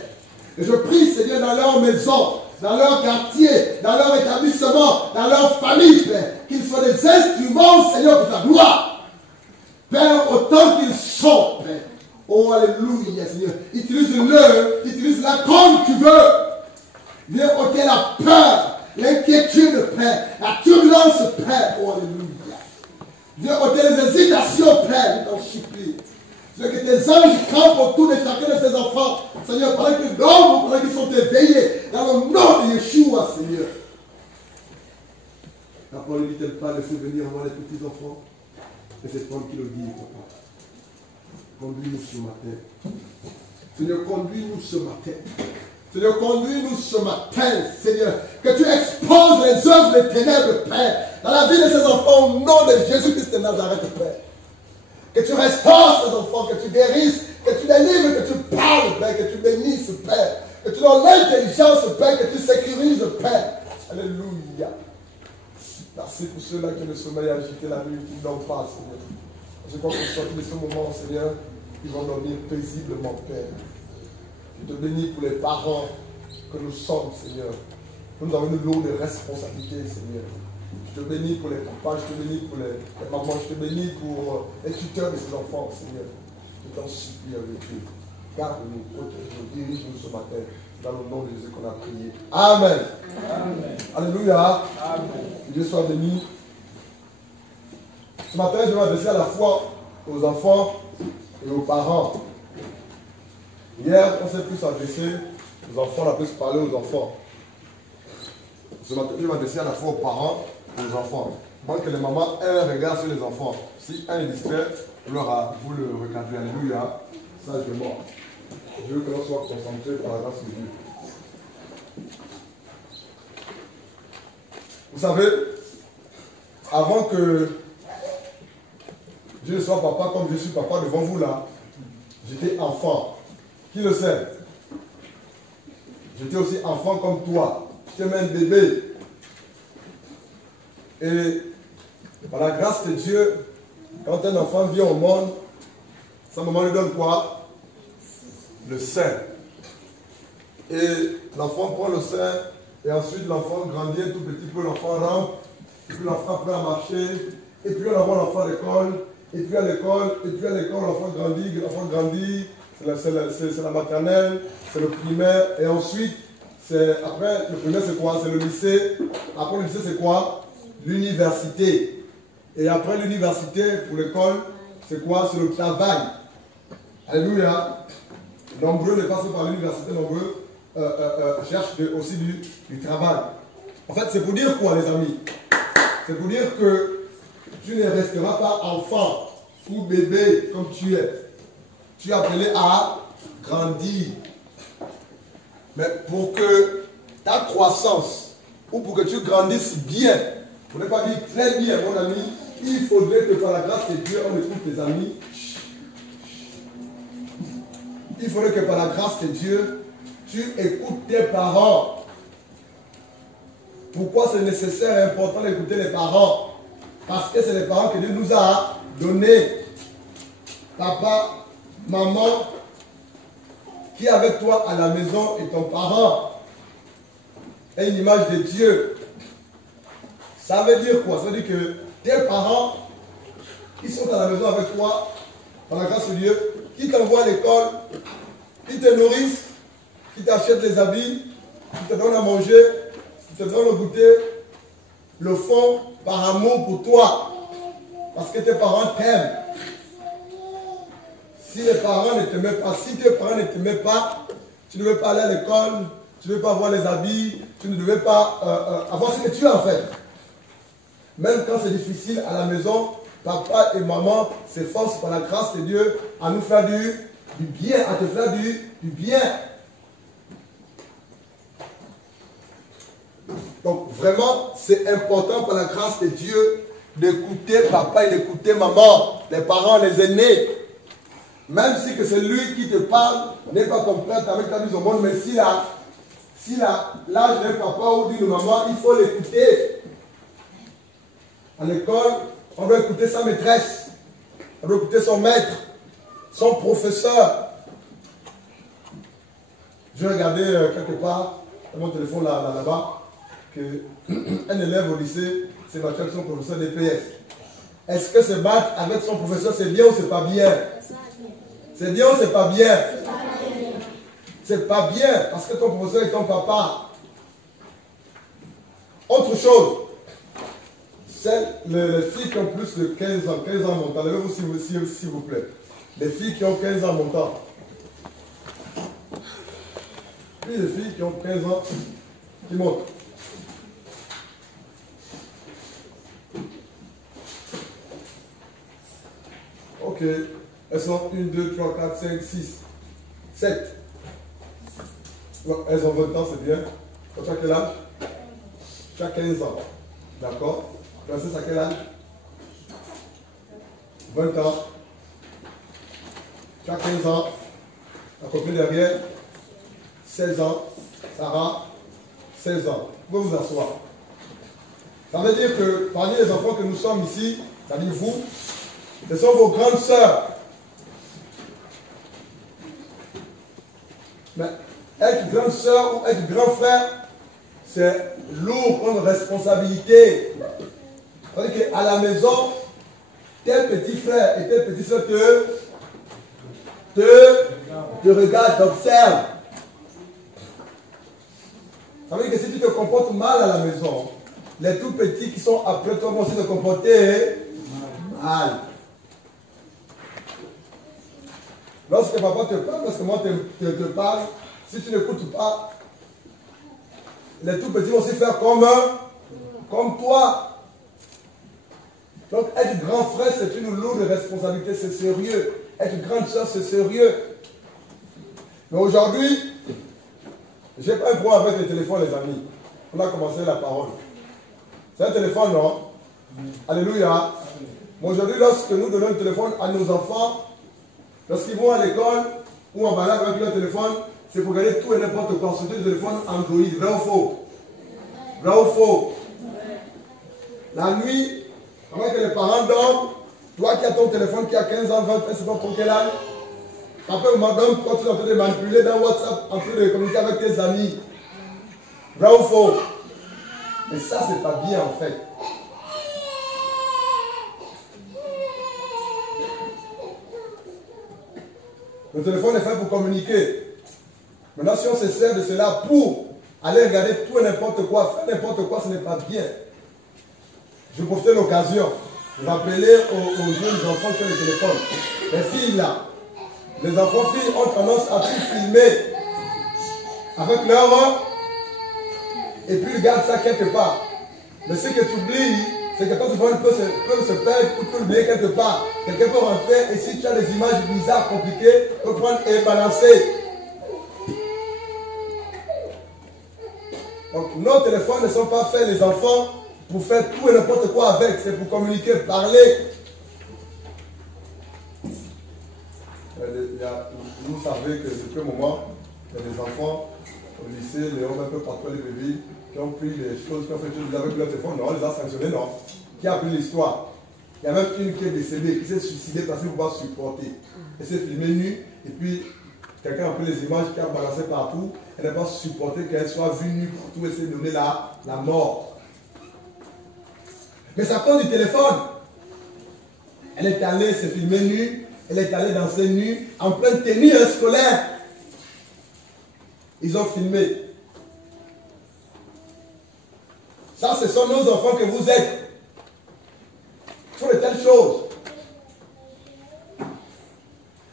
Et je prie, Seigneur, dans leur maison, dans leur quartier, dans leur établissement, dans leur famille, Père, qu'ils soient des instruments, Seigneur, pour ta gloire. Père, autant qu'ils sont, Père. Oh, alléluia, Seigneur. Utilise-la comme tu veux. Viens ôter la peur. L'inquiétude, Père, la turbulence, Père, oh alléluia. Viens ôter les hésitations, Père, je t'en supplie. Je veux que tes anges campent autour de chacun de ces enfants, Seigneur, pendant qu'ils dorment ou pendant qu'ils sont éveillés, dans le nom de Yeshua, Seigneur. La parole ne dit-elle pas laisser venir moi les petits enfants? Et c'est toi qui le dis, papa. Conduis-nous ce matin. Seigneur, conduis-nous ce matin. Seigneur, conduis-nous ce matin, Seigneur, que tu exposes les œuvres des ténèbres, Père, dans la vie de ces enfants, au nom de Jésus-Christ de Nazareth, Père. Que tu restaures ces enfants, que tu guérisses, que tu délivres, que tu parles, Père, que tu bénisses, Père, que tu donnes l'intelligence, Père, que tu sécurises, Père. Alléluia. Merci pour ceux-là qui ont le sommeil agité la nuit, qui ne dorment pas, Seigneur. Je crois qu'au sortir de ce moment, Seigneur, ils vont dormir paisiblement, Père. Je te bénis pour les parents que nous sommes, Seigneur. Nous avons une lourde responsabilité, Seigneur. Je te bénis pour les papas, je te bénis pour les mamans, je te bénis pour les tuteurs de ces enfants, Seigneur. Je t'en supplie avec Dieu. Garde-nous, protège-nous, dirige-nous ce matin. Dans le nom de Jésus qu'on a prié. Amen. Amen. Alléluia. Amen. Que Dieu soit béni. Ce matin, je vais m'adresser à la fois aux enfants et aux parents. Hier, on s'est plus adressé aux enfants, on a plus parlé aux enfants. Ce matin, je vais m'adresser à la fois aux parents et aux enfants. Moi, que les mamans aient un regard sur les enfants. Si un est distrait, vous le regardez. Alléluia. Ça, je vais mort. Je veux que l'on soit concentré par la grâce de Dieu. Vous savez, avant que je ne sois papa comme je suis papa devant vous là, j'étais enfant. Qui le sait? J'étais aussi enfant comme toi. J'étais même bébé. Et par la grâce de Dieu, quand un enfant vient au monde, sa maman lui donne quoi? Le sein. Et l'enfant prend le sein, et ensuite l'enfant grandit un tout petit peu, l'enfant rampe, et puis l'enfant apprend à marcher, et puis on envoie l'enfant à l'école, et puis à l'école, l'enfant grandit, c'est la maternelle, c'est le primaire, et ensuite Après, le premier, c'est quoi? C'est le lycée. Après le lycée, c'est quoi? L'université. Et après l'université, pour l'école, c'est quoi? C'est le travail. Alléluia. Nombreux ne passent par l'université, nombreux cherchent aussi du travail. En fait, c'est pour dire quoi, les amis? C'est pour dire que tu ne resteras pas enfant ou bébé comme tu es. Tu es appelé à grandir. Mais pour que ta croissance, ou pour que tu grandisses bien, pour ne pas dire très bien, mon ami, il faudrait que par la grâce de Dieu, on écoute tes amis. Il faudrait que par la grâce de Dieu, tu écoutes tes parents. Pourquoi c'est nécessaire et important d'écouter les parents? Parce que c'est les parents que Dieu nous a donnés. Papa, maman, qui est avec toi à la maison est ton parent. Est une image de Dieu. Ça veut dire quoi? Ça veut dire que tes parents, qui sont à la maison avec toi, par la grâce de Dieu, qui t'envoient à l'école, qui te nourrissent, qui t'achètent les habits, qui te donnent à manger, qui te donnent le goûter, le font par amour pour toi. Parce que tes parents t'aiment. Si les parents ne t'aimaient pas, si tes parents ne t'aimaient pas, tu ne devais pas aller à l'école, tu ne devais pas avoir les habits, tu ne devais pas avoir ce que tu as en fait. Même quand c'est difficile à la maison, papa et maman s'efforcent par la grâce de Dieu à nous faire du bien, à te faire du bien. Donc vraiment, c'est important par la grâce de Dieu d'écouter papa et d'écouter maman, les parents, les aînés. Même si que c'est lui qui te parle, n'est pas ton père, avec ta mise au monde, mais si l'âge d'un papa ou d'une maman, il faut l'écouter. À l'école, on doit écouter sa maîtresse, on doit écouter son maître, son professeur. J'ai regardé quelque part, dans mon téléphone là-bas, qu'un élève au lycée s'est battu avec son professeur d'EPS. Est-ce que se battre avec son professeur, c'est bien ou c'est pas bien? C'est bien ou c'est pas bien? C'est pas bien parce que ton professeur est ton papa. Autre chose, les filles qui ont plus de 15 ans montant, levez-vous s'il vous plaît. Les filles qui ont 15 ans montant. Puis les filles qui ont 15 ans qui montent. Ok. Elles sont 1, 2, 3, 4, 5, 6, 7. Elles ont 20 ans, c'est bien. Tu as quel âge? Tu as 15 ans. D'accord? Princesse, à quel âge? 20 ans. Tu as 15 ans. La copine derrière, 16 ans. Sarah, 16 ans. Vous pouvez vous asseoir. Ça veut dire que parmi les enfants que nous sommes ici, c'est-à-dire vous, ce sont vos grandes sœurs. Mais être grande sœur ou être grand frère, c'est lourd comme responsabilité. C'est-à-dire qu'à la maison, tes petits frères et tes petites soeurs te regardent, t'observent. Ça veut dire que si tu te comportes mal à la maison, les tout petits qui sont après toi vont aussi te comporter mal. Lorsque papa te parle, lorsque moi te parle, si tu n'écoutes pas, les tout petits vont aussi faire comme toi. Donc être grand frère, c'est une lourde responsabilité, c'est sérieux. Être grande soeur, c'est sérieux. Mais aujourd'hui, je n'ai pas un problème avec les téléphones, les amis. On a commencé la parole. C'est un téléphone, non? Alléluia. Mais aujourd'hui, lorsque nous donnons le téléphone à nos enfants, lorsqu'ils vont à l'école ou en balade avec leur téléphone, c'est pour regarder tout et n'importe quoi. Surtout le téléphone Android. Vrai ou faux? Vrai ou faux? La nuit, avant que les parents dorment, toi qui as ton téléphone qui a 15 ans, 20 ans, c'est pas pour quel âge? Après, madame, quand tu es en train de manipuler dans WhatsApp, en train de communiquer avec tes amis. Vrai ou faux? Mais ça, c'est pas bien en fait. Le téléphone est fait pour communiquer. Maintenant, si on se sert de cela pour aller regarder tout et n'importe quoi, faire n'importe quoi, ce n'est pas bien. Je profite de l'occasion de rappeler aux jeunes enfants qui ont le téléphone. Les filles là, les enfants filles ont tendance à tout filmer avec leur main et puis ils gardent ça quelque part. Mais ce que tu oublies, c'est que quand tu vois une peut se perdre ou tu peux l'oublier quelque part. Quelqu'un peut rentrer et si tu as des images bizarres, compliquées, tu peux prendre et balancer. Donc nos téléphones ne sont pas faits, les enfants, pour faire tout et n'importe quoi avec. C'est pour communiquer, parler. Vous savez que depuis un moment, il y a des enfants au lycée, les hommes un peu partout, les bébés, qui ont pris des choses, qui ont fait des choses avec leur téléphone. Non, on les a sanctionnés, non. Qui a pris l'histoire. Il y a même une qui est décédée, qui s'est suicidée parce qu'elle ne pouvait pas supporter. Elle s'est filmée nue, et puis quelqu'un a pris les images, qui a balancé partout. Elle n'a pas supporté qu'elle soit vue nue partout et s'est donné la mort. Mais ça prend du téléphone. Elle est allée se filmer nue, elle est allée danser nue, en pleine tenue scolaire. Ils ont filmé. Ça, ce sont nos enfants que vous êtes. Ils font de telles choses.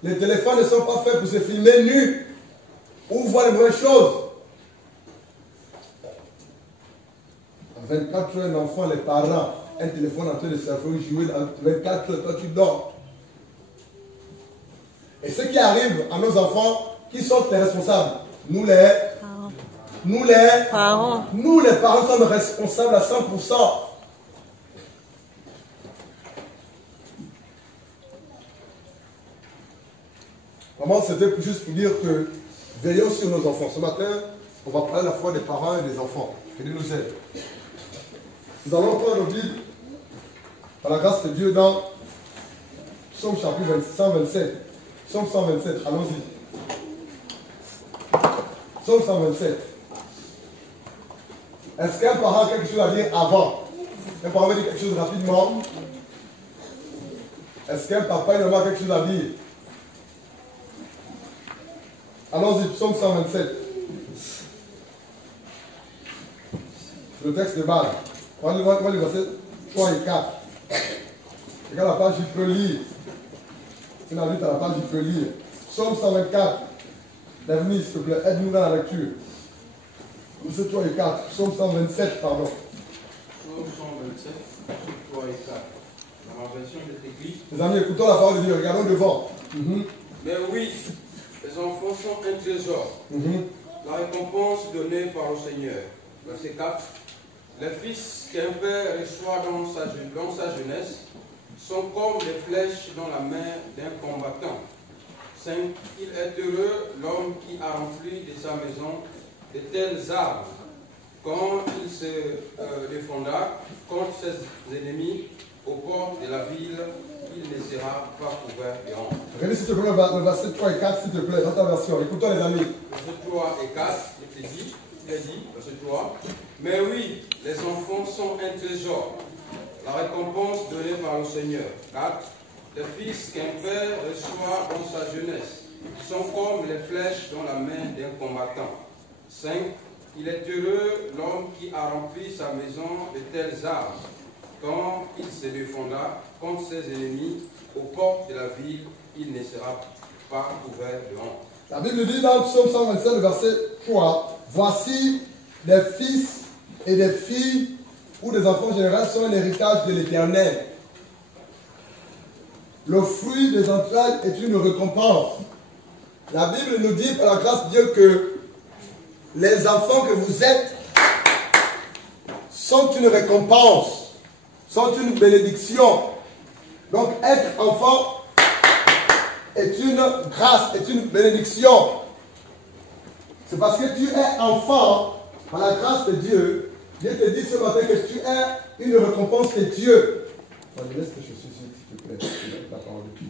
Les téléphones ne sont pas faits pour se filmer nus ou voir les mauvaises choses. À 24 heures, l'enfant, les parents, un téléphone en train de se faire jouer à 24 heures quand tu dors. Et ce qui arrive à nos enfants, qui sont les responsables? Nous les parents. Nous les parents sommes responsables à 100%. Vraiment, c'était juste pour dire que veillons sur nos enfants. Ce matin, on va parler à la fois des parents et des enfants. Que Dieu nous aide. Nous allons prendre nos Bibles, par la grâce de Dieu, dans Psaume chapitre 127. Psaume 127, allons-y. Psaume 127. Est-ce qu'un parent a quelque chose à dire avant? Un parent veut dire quelque chose rapidement? Est-ce qu'un papa et une maman a quelque chose à dire? Allons-y, Psaume 127. Le texte de base. On va les versets 3 et 4. Regarde la page, tu peux lire. Si tu as lu à la page, tu peux lire. Psaume 124. Daphne, s'il te plaît, aide-nous dans la lecture. Versets 3 et 4. Psaume 127, pardon. Psaume 127, 3 et 4. Dans la version de l'Église. Les amis, écoutons la parole de Dieu. Regardons devant. Mais oui, les enfants sont un trésor. La récompense donnée par le Seigneur. Verset 4. Les fils qu'un père reçoit dans sa jeunesse sont comme des flèches dans la main d'un combattant. 5. Il est heureux l'homme qui a rempli de sa maison de telles armes. Quand il se défendra contre ses ennemis aux portes de la ville, il ne sera pas couvert de honte. Regardez s'il te plaît le verset 3 et 4, s'il te plaît, dans ta version. Écoutons les amis. Verset 3 et 4, il est dit, verset 3. Mais oui, les enfants sont un trésor, la récompense donnée par le Seigneur. 4. Les fils qu'un père reçoit dans sa jeunesse sont comme les flèches dans la main d'un combattant. 5. Il est heureux l'homme qui a rempli sa maison de telles armes. Quand il se défendra contre ses ennemis aux portes de la ville, il ne sera pas couvert de honte. La Bible dit dans Psaume 127, verset 3, voici des fils et des filles ou des enfants en général sont un héritage de l'Éternel. Le fruit des entrailles est une récompense. La Bible nous dit par la grâce de Dieu que les enfants que vous êtes sont une récompense, sont une bénédiction. Donc être enfant est une grâce, est une bénédiction. C'est parce que tu es enfant, par la grâce de Dieu, Dieu te dit ce matin que tu es une récompense de Dieu. Je laisse que je suis ici, s'il te plaît. Je laisse la parole de Dieu.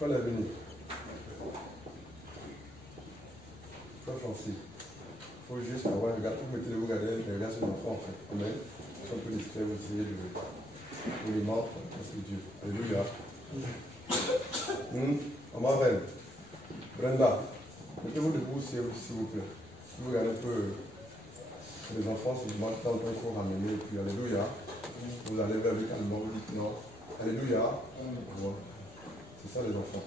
Il faut l'avenir. Il faut penser. Il faut juste avoir, regarde, vous mettez-vous regarder sur l'enfant en fait. Amen. C'est un peu discret, vous essayez de l'élément, c'est Dieu. Alléluia. Maman Reine, Brenda, mettez-vous debout s'il vous plaît. Si vous regardez un peu les enfants, c'est du temps qu'il faut ramener, et puis Alléluia. Vous allez vers lui calmement, vous dites non. Alléluia. Voilà. C'est ça les enfants.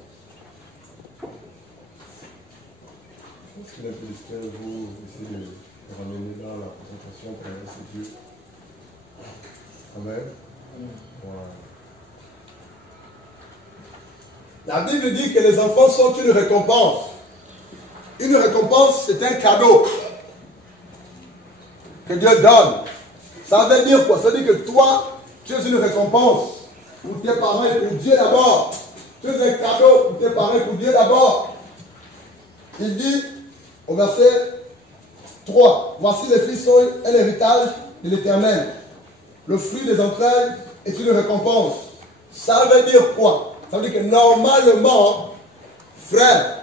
Je pense qu'il est un peu distrait, vous essayez de ramener dans la concentration pour laisser Dieu. Amen. Voilà. La Bible dit que les enfants sont une récompense. Une récompense, c'est un cadeau que Dieu donne. Ça veut dire quoi? Ça veut dire que toi, tu es une récompense pour tes parents et pour Dieu d'abord. Tu es un cadeau pour tes parents et pour Dieu d'abord. Il dit au verset 3, voici les fils sont un héritage de l'Éternel. Le fruit des entrailles est une récompense. Ça veut dire quoi? Ça veut dire que normalement, frère,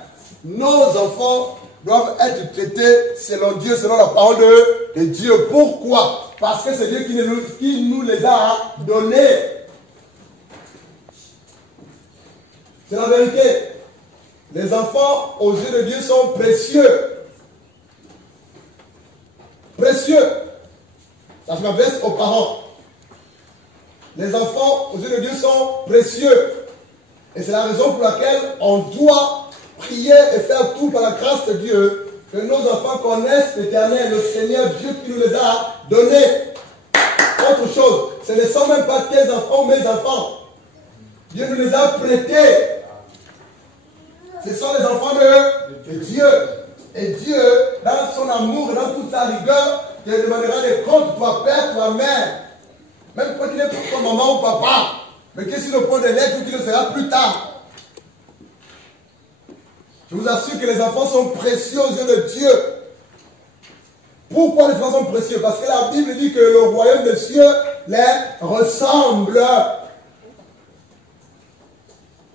nos enfants doivent être traités selon Dieu, selon la parole de Dieu. Pourquoi? Parce que c'est Dieu qui nous les a donnés. C'est la vérité. Les enfants, aux yeux de Dieu, sont précieux. Précieux. Ça se m'adresse aux parents. Les enfants, aux yeux de Dieu, sont précieux. Et c'est la raison pour laquelle on doit prier et faire tout par la grâce de Dieu, que nos enfants connaissent l'Éternel, le Seigneur Dieu qui nous les a donnés. Autre chose, ce ne sont même pas tes enfants ou mes enfants. Dieu nous les a prêtés. Ce sont les enfants de Dieu. Et Dieu, dans son amour, dans toute sa rigueur, te demandera des comptes, toi père, toi mère. Même quand il est pour ton maman ou papa. Mais qui est sur le point de l'être ou qui le sera plus tard. Je vous assure que les enfants sont précieux aux yeux de Dieu. Pourquoi les enfants sont précieux? Parce que la Bible dit que le royaume des cieux les ressemble.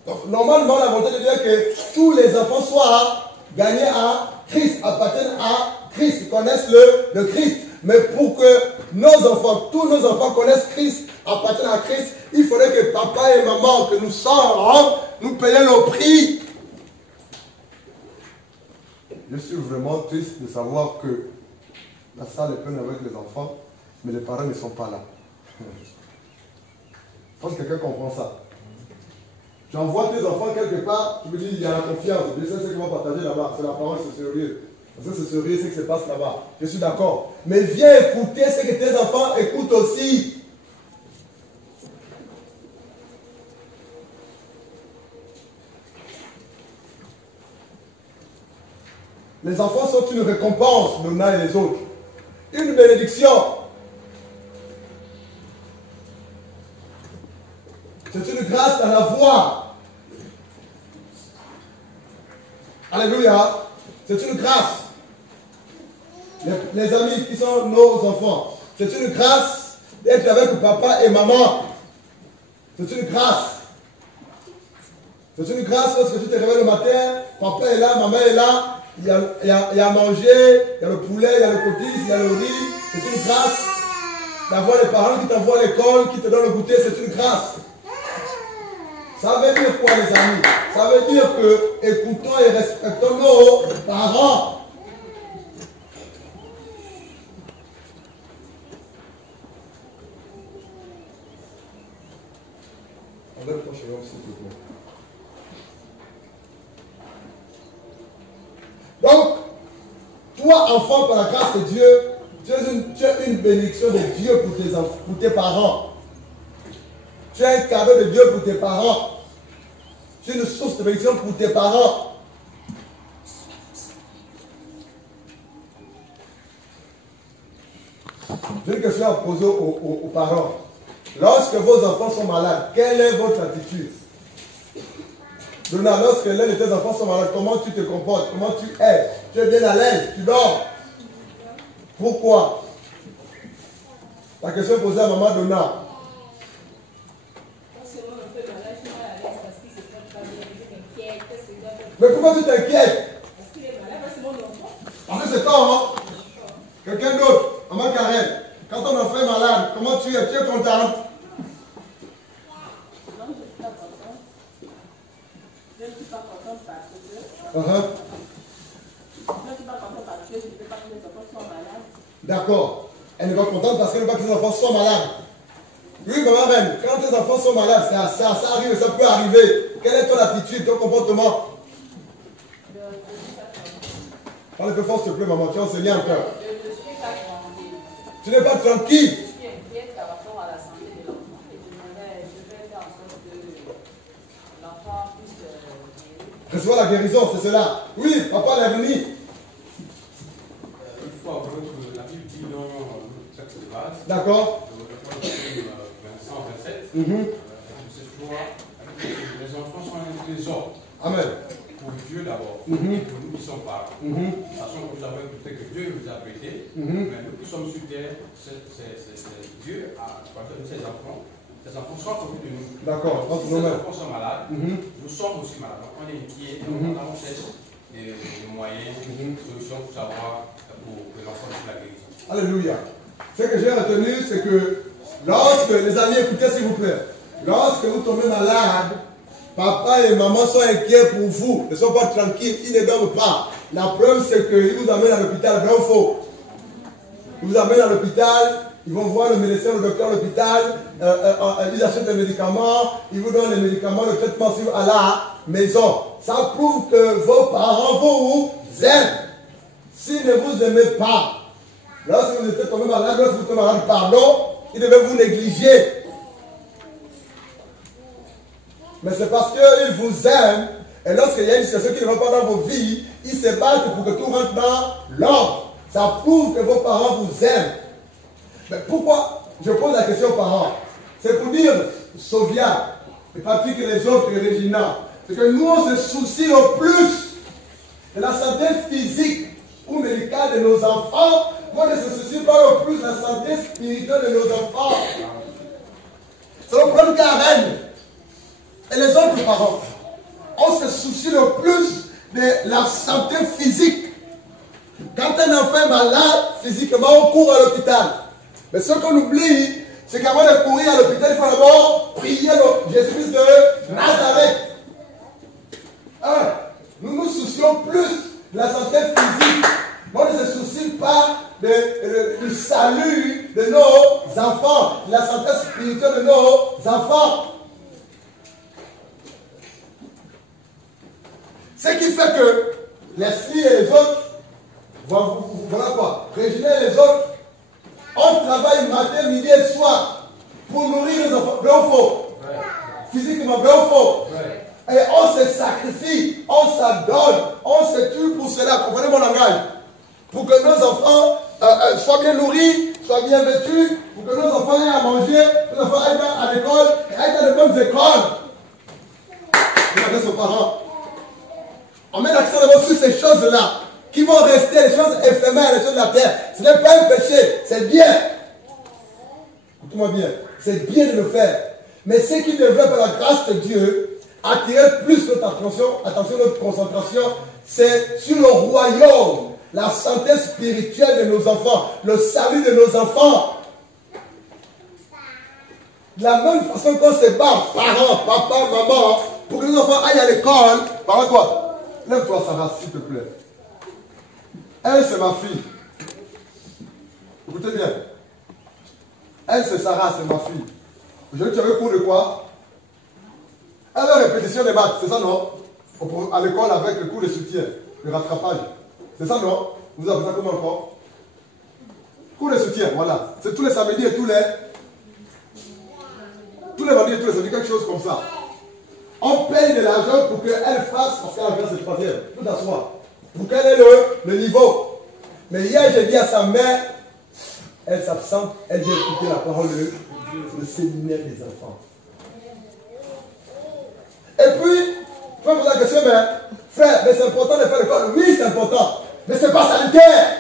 Donc, normalement, la volonté de Dieu est que tous les enfants soient gagnés à Christ, appartiennent à Christ, connaissent le Christ. Mais pour que nos enfants, tous nos enfants connaissent Christ, appartiennent à Christ, il faudrait que papa et maman, que nous sommes, nous payions le prix. Je suis vraiment triste de savoir que la salle est pleine avec les enfants, mais les parents ne sont pas là. Je pense que quelqu'un comprend ça. Tu envoies tes enfants quelque part, tu me dis, il y a la confiance. Je sais ce qu'ils vont partager là-bas. C'est la parole, c'est sérieux. Parce que c'est sérieux, c'est ce qui se passe là-bas. Je suis d'accord. Mais viens écouter ce que tes enfants écoutent aussi. Les enfants sont une récompense, nous et les autres. Une bénédiction. C'est une grâce à la voix. Alléluia. C'est une grâce. Les amis qui sont nos enfants. C'est une grâce d'être avec papa et maman. C'est une grâce. C'est une grâce lorsque tu te réveilles le matin, papa est là, maman est là, il y a à manger, il y a le poulet, il y a le cotis, il y a le riz. C'est une grâce d'avoir les parents qui t'envoient à l'école, qui te donnent le goûter, c'est une grâce. Ça veut dire quoi, les amis? Ça veut dire que écoutons et respectons nos parents. Enlève ton cheveu s'il te plaît. Donc, toi, enfant, par la grâce de Dieu, tu es une bénédiction de Dieu pour tes parents. Tu es un cadeau de Dieu pour tes parents. Tu es une source de bénédiction pour tes parents. J'ai une question à poser aux parents. Lorsque vos enfants sont malades, quelle est votre attitude? Donna, lorsque l'un de tes enfants sont malades, comment tu te comportes? Comment tu es? Tu es bien à l'aise? Tu dors? Pourquoi? La question posée à maman Donna. Mais pourquoi tu t'inquiètes? Parce qu'il est malade, c'est mon enfant. Parce que c'est toi, hein? Quelqu'un d'autre, maman Karen, quand ton enfant est malade, comment tu es? Tu es contente? Je ne suis pas contente parce que. Uh-huh. Je ne suis pas contente parce que je ne veux pas que les enfants soient malades. D'accord. Elle n'est pas contente parce qu'elle ne veut pas que les enfants soient malades. Oui, maman reine, quand tes enfants sont malades, ça arrive, ça peut arriver. Quelle est ton attitude, ton comportement? Parle un peu fort, s'il te plaît, maman. Tu as enseigné encore. Je ne suis pas tranquille. Tu n'es pas tranquille. Je suis inquiète par rapport à la santé de l'enfant. Et je vais faire en sorte que l'enfant puisse guérir. Recevoir la guérison, c'est cela. Oui, papa l'a venu. Il faut avouer que la Bible dit dans le texte de base, D'accord. Vincent 27, cette fois, les enfants sont un trésor. Amen. Pour Dieu d'abord, et pour nous qui sommes parents. Sachant que vous avez écouté que Dieu nous a prêté, mais nous qui sommes sur terre, Dieu a donné ses enfants. Les enfants sont à côté de nous. D'accord. Si les enfants sont malades, nous sommes aussi malades. Donc on est inquiets, on cherche des moyens, des solutions pour savoir pour que l'enfant ait la guérison. Alléluia. Ce que j'ai retenu, c'est que lorsque, les amis, écoutez s'il vous plaît, lorsque vous tombez malade, papa et maman sont inquiets pour vous, ils ne sont pas tranquilles, ils ne dorment pas. La preuve, c'est qu'ils vous amènent à l'hôpital, vrai ou faux? Ils vous amènent à l'hôpital, ils vont voir le médecin, le docteur à l'hôpital, ils achètent des médicaments, ils vous donnent les médicaments, le traitement à la maison. Ça prouve que vos parents vous aiment. S'ils ne vous aimez pas, lorsque vous êtes tombé malade, lorsque vous tombez malade, pardon, ils devaient vous négliger. Mais c'est parce qu'ils vous aiment, et lorsqu'il y a une situation qui ne va pas dans vos vies, ils se battent pour que tout rentre dans l'ordre. Ça prouve que vos parents vous aiment. Mais pourquoi je pose la question aux parents? C'est pour dire, Sofia, et Patrick et les autres, et Regina, c'est que nous on se soucie au plus de la santé physique ou médicale de nos enfants. Moi je ne se soucie pas au plus de la santé spirituelle de nos enfants. C'est le problème Karen. Et les autres parents, on se soucie le plus de la santé physique. Quand un enfant est malade, physiquement, on court à l'hôpital. Mais ce qu'on oublie, c'est qu'avant de courir à l'hôpital, il faut d'abord prier le Jésus-Christ de Nazareth. Nous nous soucions plus de la santé physique. On ne se soucie pas du salut de nos enfants, de la santé spirituelle de nos enfants. Ce qui fait que les filles et les autres, voilà quoi, Régina et les autres, on travaille matin, midi et soir pour nourrir les enfants. Vrai ou faux? Physiquement, vrai ou faux? Et on se sacrifie, on s'adonne, on se tue pour cela. Comprenez mon langage? Pour que nos enfants soient bien nourris, soient bien vêtus, pour que nos enfants aient à manger, que nos enfants aillent à l'école, et aillent dans de bonnes écoles. Regardez aux parents. On met l'accent d'abord sur ces choses-là, qui vont rester, les choses éphémères, les choses de la terre. Ce n'est pas un péché, c'est bien. Écoutez-moi bien, c'est bien de le faire. Mais ce qui devrait, par la grâce de Dieu, attirer plus notre attention, notre concentration, c'est sur le royaume, la santé spirituelle de nos enfants, le salut de nos enfants. De la même façon qu'on se bat, parents, papa, maman, pour que nos enfants aillent à l'école, par quoi? Lève-toi, Sarah, s'il te plaît. Elle, c'est ma fille. Écoutez bien. Elle, c'est Sarah, c'est ma fille. Aujourd'hui, tu avais cours de quoi? Elle a répétition des maths, c'est ça, non? À l'école, avec le cours de soutien, le rattrapage. C'est ça, non? Vous appelez ça comment encore? Cours de soutien, voilà. C'est tous les samedis et tous les vendredis et tous les samedis, quelque chose comme ça. On paye de l'argent pour qu'elle fasse, parce qu'elle a fait cette troisième, tout à soi, pour qu'elle ait le niveau. Mais hier, j'ai dit à sa mère, elle s'absente, elle vient écouter la parole de Dieu, le séminaire des enfants. Et puis, je me pose la question, mais frère, mais c'est important de faire l'école. Oui, c'est important, mais ce n'est pas sanitaire.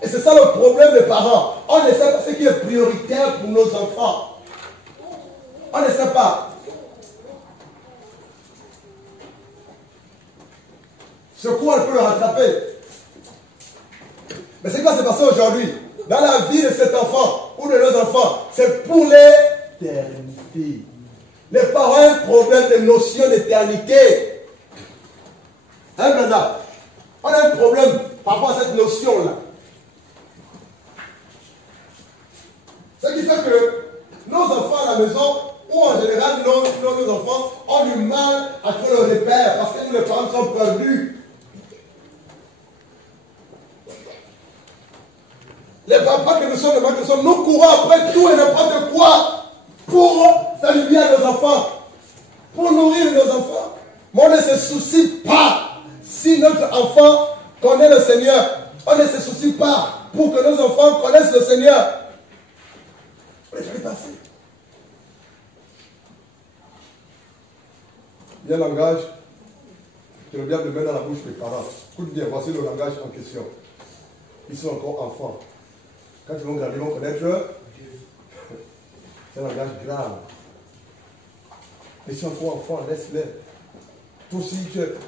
Et c'est ça le problème des parents. On ne sait pas ce qui est prioritaire pour nos enfants. On ne sait pas. Ce quoi elle peut le rattraper. Mais c'est quoi s'est passé aujourd'hui? Dans la vie de cet enfant ou de nos enfants, c'est pour l'éternité. Les parents ont un problème de notion d'éternité. Hein, Brenda? On a un problème par rapport à cette notion-là. Ce qui fait que nos enfants à la maison, ou en général nos enfants, ont du mal à trouver le repère parce que nous les parents sont perdus. Les papas que nous sommes, les mamans que nous sommes, nous courons après tout et n'importe quoi pour faire du bien à nos enfants, pour nourrir nos enfants. Mais on ne se soucie pas si notre enfant connaît le Seigneur. On ne se soucie pas pour que nos enfants connaissent le Seigneur. On est passé. Il y a un langage que le diable met dans la bouche des parents. Écoute bien, voici le langage en question. Ils sont encore enfants. Quand ils vont grandir, ils vont connaître Dieu. C'est un langage grave. Ils sont encore enfants, laisse-les. Toi aussi,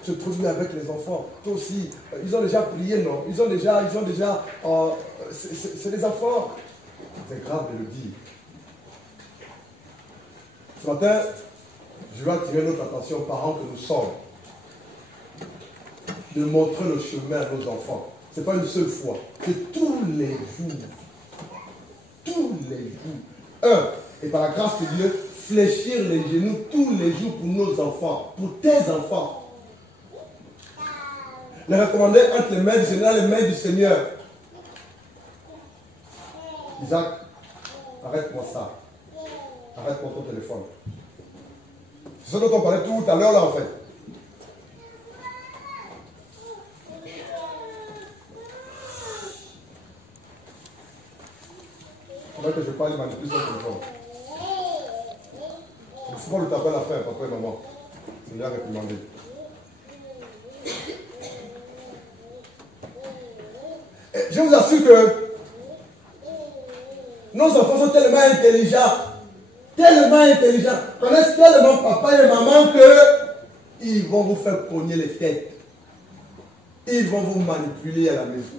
tu produis avec les enfants. Toi aussi, ils ont déjà prié, non? Ils ont déjà, c'est des enfants. C'est grave de le dire. Ce matin, je vais attirer notre attention, parents que nous sommes, de montrer le chemin à nos enfants. Ce n'est pas une seule fois, c'est tous les jours. Tous les jours. Et par la grâce de Dieu, fléchir les genoux tous les jours pour nos enfants, pour tes enfants. Les recommander entre les mains du Seigneur et les mains du Seigneur. Isaac, arrête-moi ça. Arrête-moi ton téléphone. C'est ce dont on parlait tout à l'heure là en fait. Il faudrait que je parle, il manipule son téléphone. Il faut qu'on le tape à la fin, papa et maman. Il a réprimandé. Je vous assure que nos enfants sont tellement intelligents, connaissent tellement papa et maman que ils vont vous faire cogner les têtes. Ils vont vous manipuler à la maison.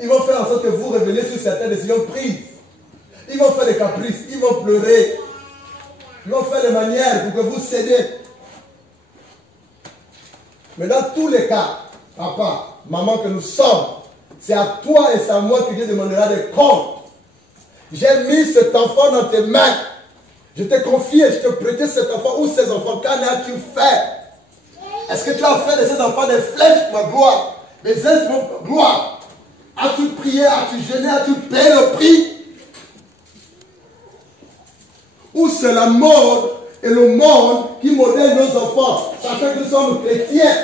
Ils vont faire en sorte que vous révélez sur certaines décisions prises. Ils vont faire des caprices, ils vont pleurer. Ils vont faire des manières pour que vous cédez. Mais dans tous les cas, papa, maman que nous sommes, c'est à toi et c'est à moi que Dieu demandera des comptes. J'ai mis cet enfant dans tes mains. Je t'ai confié, je t'ai prêté cet enfant ou ces enfants. Qu'en as-tu fait? Est-ce que tu as fait de ces enfants des flèches pour ma gloire? Des instruments pour ma gloire? As-tu prié? As-tu jeûné? As-tu payé le prix? Ou c'est la mode et le monde qui modèle nos enfants, sachant que nous sommes chrétiens.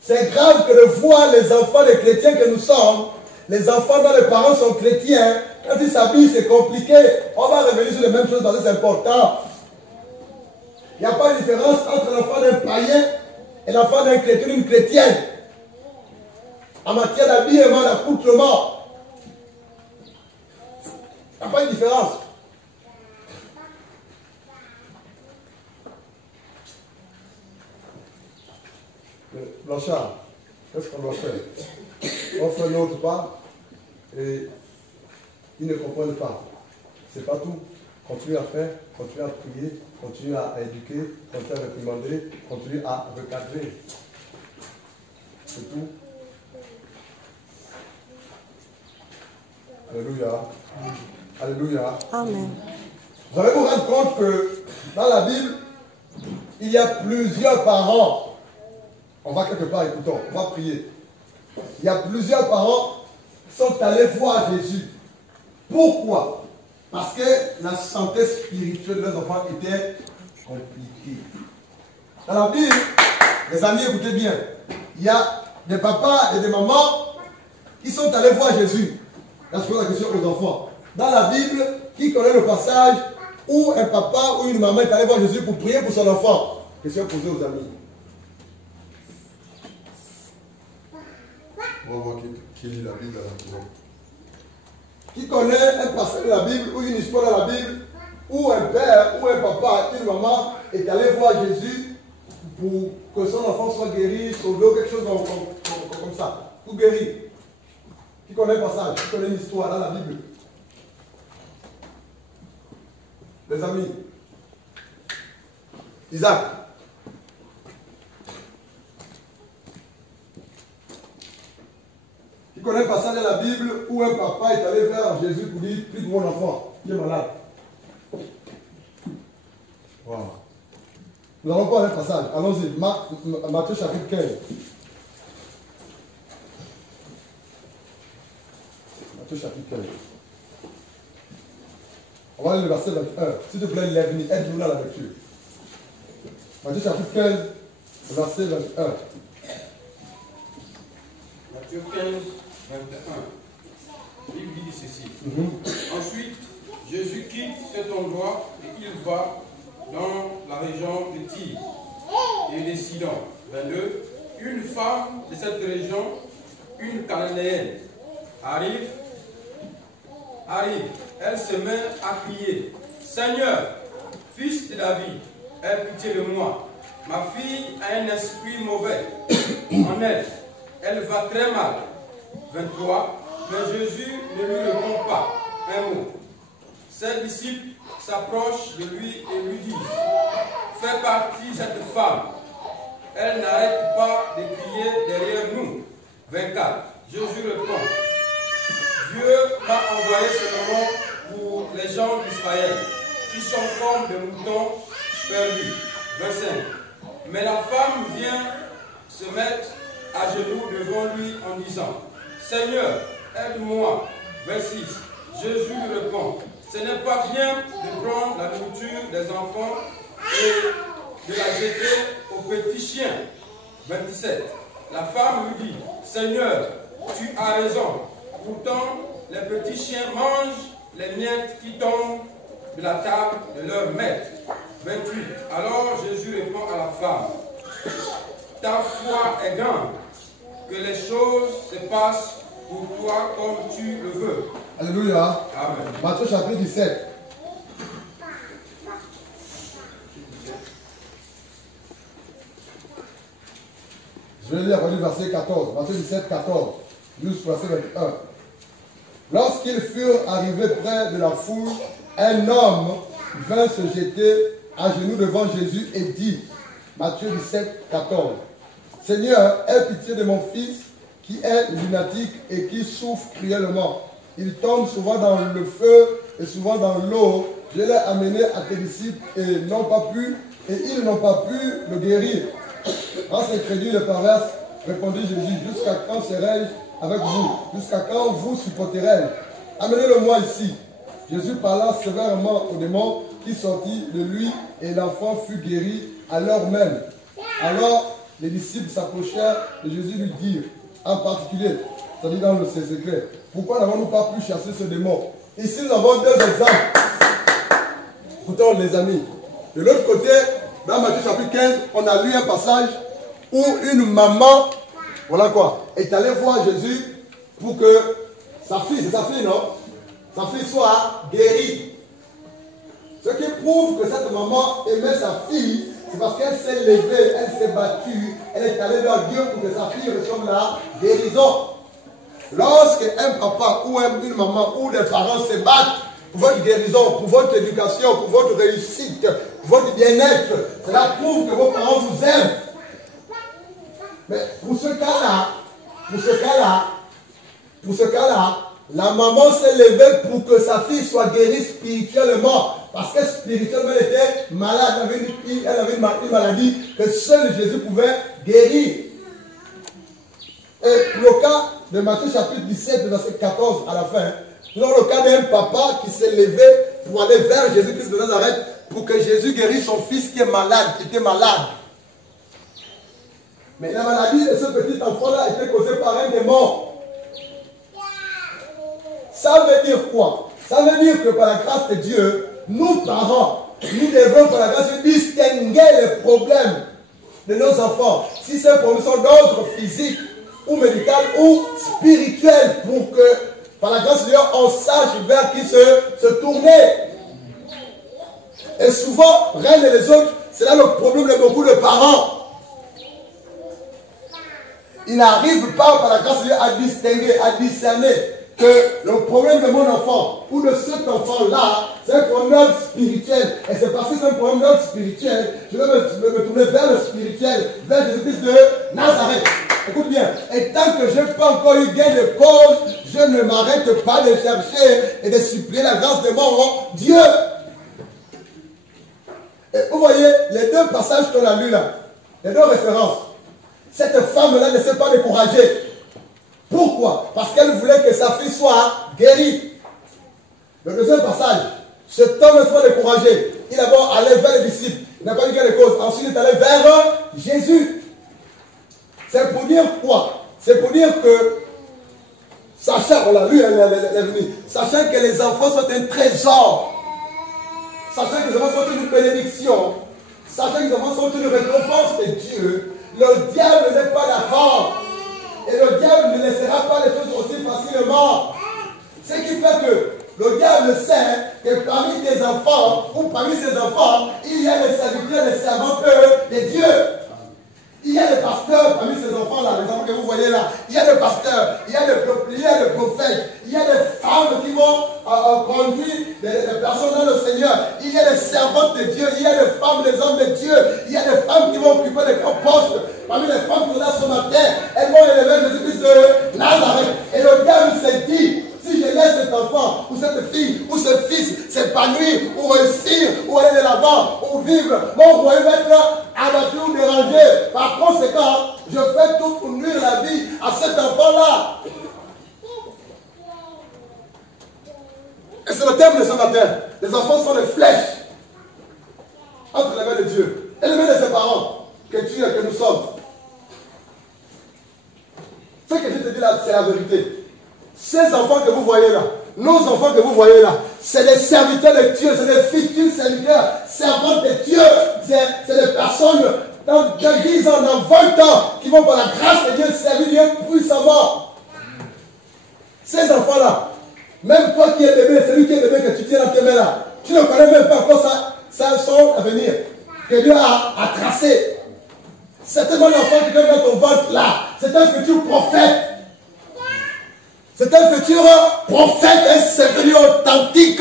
C'est grave que de voir les enfants des chrétiens que nous sommes, les enfants dont les parents sont chrétiens, quand ils s'habillent, c'est compliqué. On va revenir sur les mêmes choses parce que c'est important. Il n'y a pas de différence entre l'enfant d'un païen et l'enfant d'un chrétien ou d'une chrétienne. En matière d'habillement, d'accoutrement. Il n'y a pas de différence. Blanchard, qu'est-ce qu'on doit faire? On fait notre part et ils ne comprennent pas. C'est pas tout. Continue à faire, continue à prier, continue à éduquer, continue à réprimander, continue à recadrer. C'est tout. Alléluia. Alléluia. Amen. Vous allez vous rendre compte que dans la Bible, il y a plusieurs parents. On va quelque part, écoutons, on va prier. Il y a plusieurs parents qui sont allés voir Jésus. Pourquoi? Parce que la santé spirituelle de leurs enfants était compliquée. Dans la Bible, les amis, écoutez bien, il y a des papas et des mamans qui sont allés voir Jésus. Là, je pose la question aux enfants. Dans la Bible, qui connaît le passage où un papa ou une maman est allé voir Jésus pour prier pour son enfant? Question posée aux amis. On va voir qui lit la Bible à la maison. Qui connaît un passage de la Bible ou une histoire de la Bible où un père ou un papa, une maman est allé voir Jésus pour que son enfant soit guéri, sauvé ou quelque chose comme ça, ou guéri. Qui connaît un passage, qui connaît une histoire dans la Bible? Les amis. Isaac. Tu connais un passage dans la Bible où un papa est allé vers Jésus pour dire, prie pour mon enfant, qui est malade. Wow. Nous allons voir un passage. Allons-y. Matthieu chapitre 15. Matthieu chapitre 15. On va aller le verset 21. S'il te plaît, lève-nous. Aide-nous dans la lecture. Matthieu chapitre 15, verset 21. Matthieu 15, 21. Il dit ceci. Ensuite, Jésus quitte cet endroit et il va dans la région de Tyr et de Sidon. 22. Une femme de cette région, une Cananéenne, arrive. Elle se met à crier, Seigneur, fils de David, aie pitié de moi. Ma fille a un esprit mauvais en elle. Elle va très mal. 23. Mais Jésus ne lui répond pas un mot. Ses disciples s'approchent de lui et lui disent, fais partie de cette femme. Elle n'arrête pas de crier derrière nous. 24. Jésus répond, Dieu m'a envoyé seulement pour les gens d'Israël, qui sont comme des moutons perdus. 25. Mais la femme vient se mettre à genoux devant lui en disant, Seigneur, aide-moi. 26. Jésus lui répond, ce n'est pas bien de prendre la nourriture des enfants et de la jeter aux petits chiens. 27. La femme lui dit, Seigneur, tu as raison. Pourtant, les petits chiens mangent les miettes qui tombent de la table de leur maître. 28. Alors Jésus répond à la femme, ta foi est grande, que les choses se passent pour toi comme tu le veux. Alléluia. Amen. Matthieu chapitre 17. Je vais lire le verset 14. Matthieu 17, 14. Jusqu'au verset 21. Lorsqu'ils furent arrivés près de la foule, un homme vint se jeter à genoux devant Jésus et dit, Matthieu 17, 14, Seigneur, aie pitié de mon fils qui est lunatique et qui souffre cruellement. Il tombe souvent dans le feu et souvent dans l'eau. Je l'ai amené à tes disciples et ils n'ont pas pu le guérir. Race incrédule et perverse, répondit Jésus, jusqu'à quand serai-je avec vous? Jusqu'à quand vous supporterez-je? Amenez-le-moi ici. Jésus parla sévèrement au démon qui sortit de lui et l'enfant fut guéri à l'heure même. Alors les disciples s'approchèrent de Jésus lui dirent, en particulier, c'est-à-dire dans ses secrets, pourquoi n'avons-nous pas pu chasser ce démon? Ici nous avons deux exemples. Écoutez les amis. De l'autre côté, dans Matthieu chapitre 15, on a lu un passage où une maman, voilà quoi, est allée voir Jésus pour que sa fille, c'est sa fille non? Sa fille soit guérie. Ce qui prouve que cette maman aimait sa fille, c'est parce qu'elle s'est levée, elle s'est battue, elle est allée vers Dieu pour que sa fille reçoive la guérison. Lorsque un papa ou une maman ou des parents se battent pour votre guérison, pour votre éducation, pour votre réussite, pour votre bien-être, cela prouve que vos parents vous aiment. Mais pour ce cas-là, la maman s'est levée pour que sa fille soit guérie spirituellement. Parce que spirituellement, elle était malade. Elle avait une maladie que seul Jésus pouvait guérir. Et le cas de Matthieu chapitre 17, verset 14 à la fin, nous avons le cas d'un papa qui s'est levé pour aller vers Jésus-Christ de Nazareth pour que Jésus guérisse son fils qui est malade, qui était malade. Mais la maladie de ce petit enfant-là était causée par un démon. Ça veut dire quoi? Ça veut dire que par la grâce de Dieu, nous parents, nous devons par la grâce de Dieu distinguer les problèmes de nos enfants. Si ces problèmes sont d'ordre physique ou médical ou spirituel, pour que par la grâce de Dieu, on sache vers qui se tourner. Et souvent, rien et les autres, c'est là le problème de beaucoup de parents. Ils n'arrivent pas par la grâce de Dieu à distinguer, à discerner que le problème de mon enfant ou de cet enfant-là, c'est un problème spirituel. Et c'est parce que c'est un problème spirituel, je vais me tourner vers le spirituel, vers Jésus-Christ de Nazareth. Écoute bien, et tant que je n'ai pas encore eu gain de cause, je ne m'arrête pas de chercher et de supplier la grâce de mon Dieu. Et vous voyez, les deux passages qu'on a lus là, les deux références, cette femme-là ne s'est pas découragée. Pourquoi? Parce qu'elle voulait que sa fille soit guérie. Le deuxième passage, cet homme ne s'est pas découragé. Il a d'abord allé vers les disciples. Il n'a pas dit quelle cause. Ensuite, il est allé vers Jésus. C'est pour dire quoi? C'est pour dire que, sachant, on l'a lu, elle est venue, sachant que les enfants sont un trésor, sachant que les enfants sont une bénédiction, sachant que les enfants sont une récompense de Dieu, le diable n'est pas d'accord. Et le diable ne laissera pas les choses aussi facilement. Ce qui fait que le diable sait que parmi tes enfants, ou parmi ses enfants, il y a des serviteurs, des servantes de Dieu. Il y a des pasteurs parmi ces enfants-là, les enfants que vous voyez là. Il y a des pasteurs, il y a des prophètes, il y a des femmes qui vont conduire des personnes dans le Seigneur. Il y a des servantes de Dieu, il y a des femmes, des hommes de Dieu. Il y a des femmes qui vont occuper des grands postes. Parmi les femmes qui sont là ce matin, elles vont élever Jésus-Christ de Nazareth. Et le diable s'est dit, si je laisse cet enfant, ou cette fille, ou ce fils s'épanouir, ou réussir, ou aller de l'avant, ou vivre, mon royaume va être abattu ou dérangé. Par conséquent, je fais tout pour nuire la vie à cet enfant-là. Et c'est le thème de ce matin. Les enfants sont les flèches entre les mains de Dieu et les mains de ses parents, que tu es, que nous sommes. Ce que je te dis là, c'est la vérité. Ces enfants que vous voyez là, nos enfants que vous voyez là, c'est des serviteurs de Dieu, c'est des futurs serviteurs, servantes de Dieu. C'est des personnes dans 10 ans, dans 20 ans, qui vont par la grâce de Dieu servir Dieu puissamment. Ces enfants-là, même toi qui es bébé, celui qui est bébé que tu tiens dans tes mains là, tu ne connais même pas encore son avenir que Dieu a tracé. C'est un enfant qui vient dans ton ventre là, c'est un futur prophète. C'est un futur prophète et c'est devenu authentique.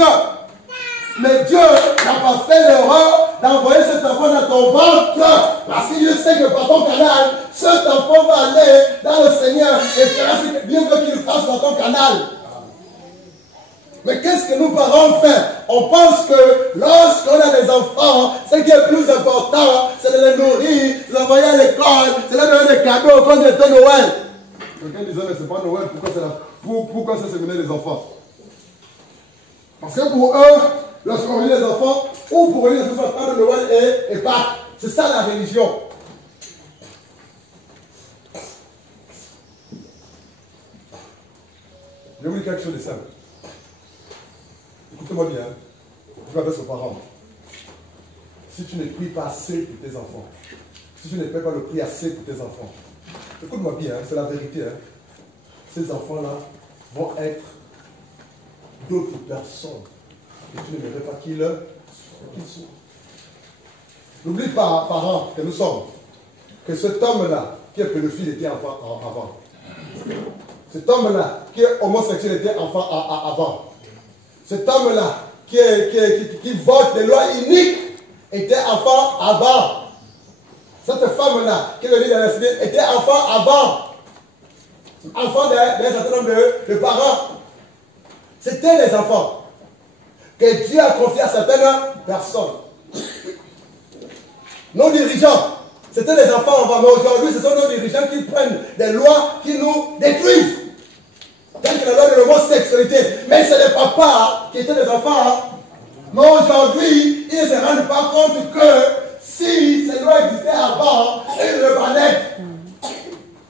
Mais Dieu n'a pas fait l'erreur d'envoyer cet enfant dans ton ventre. Parce que Dieu sait que par ton canal, cet enfant va aller dans le Seigneur et fera ce que Dieu veut qu'il fasse dans ton canal. Mais qu'est-ce que nous parents font? On pense que lorsqu'on a des enfants, ce qui est plus important, c'est de les nourrir, de les envoyer à l'école, c'est de leur donner des cadeaux quand c'était Noël. Quelqu'un disait, mais c'est pas Noël, pourquoi ça c'est mener les enfants? Parce que pour eux, lorsqu'on réunit les enfants, ou pour réunir les enfants de Noël et Pâques, c'est ça la religion. Je vais vous dire quelque chose de simple. Écoutez-moi bien, je vais avec ses parents. Si tu ne pries pas assez pour tes enfants, si tu ne fais pas le prix assez pour tes enfants, écoute-moi bien, c'est la vérité. Ces enfants-là vont être d'autres personnes que tu n'aimerais pas qu'ils soient. N'oublie pas, parents, que nous sommes, que cet homme-là, qui est pédophile, était enfant avant. Cet homme-là, qui est homosexuel, était enfant avant. Cet homme-là, qui vote des lois iniques, était enfant avant. Cette femme-là, qui est venue dans la cité, était enfant avant. Enfant d'un certain nombre de parents. C'était les enfants que Dieu a confiés à certaines personnes. Nos dirigeants, c'était les enfants avant. Mais aujourd'hui, ce sont nos dirigeants qui prennent des lois qui nous détruisent. Telle que la loi de l'homosexualité. Mais c'est les papas qui étaient des enfants. Mais aujourd'hui, ils ne se rendent pas compte que si ces lois existaient avant, ils le bannaient.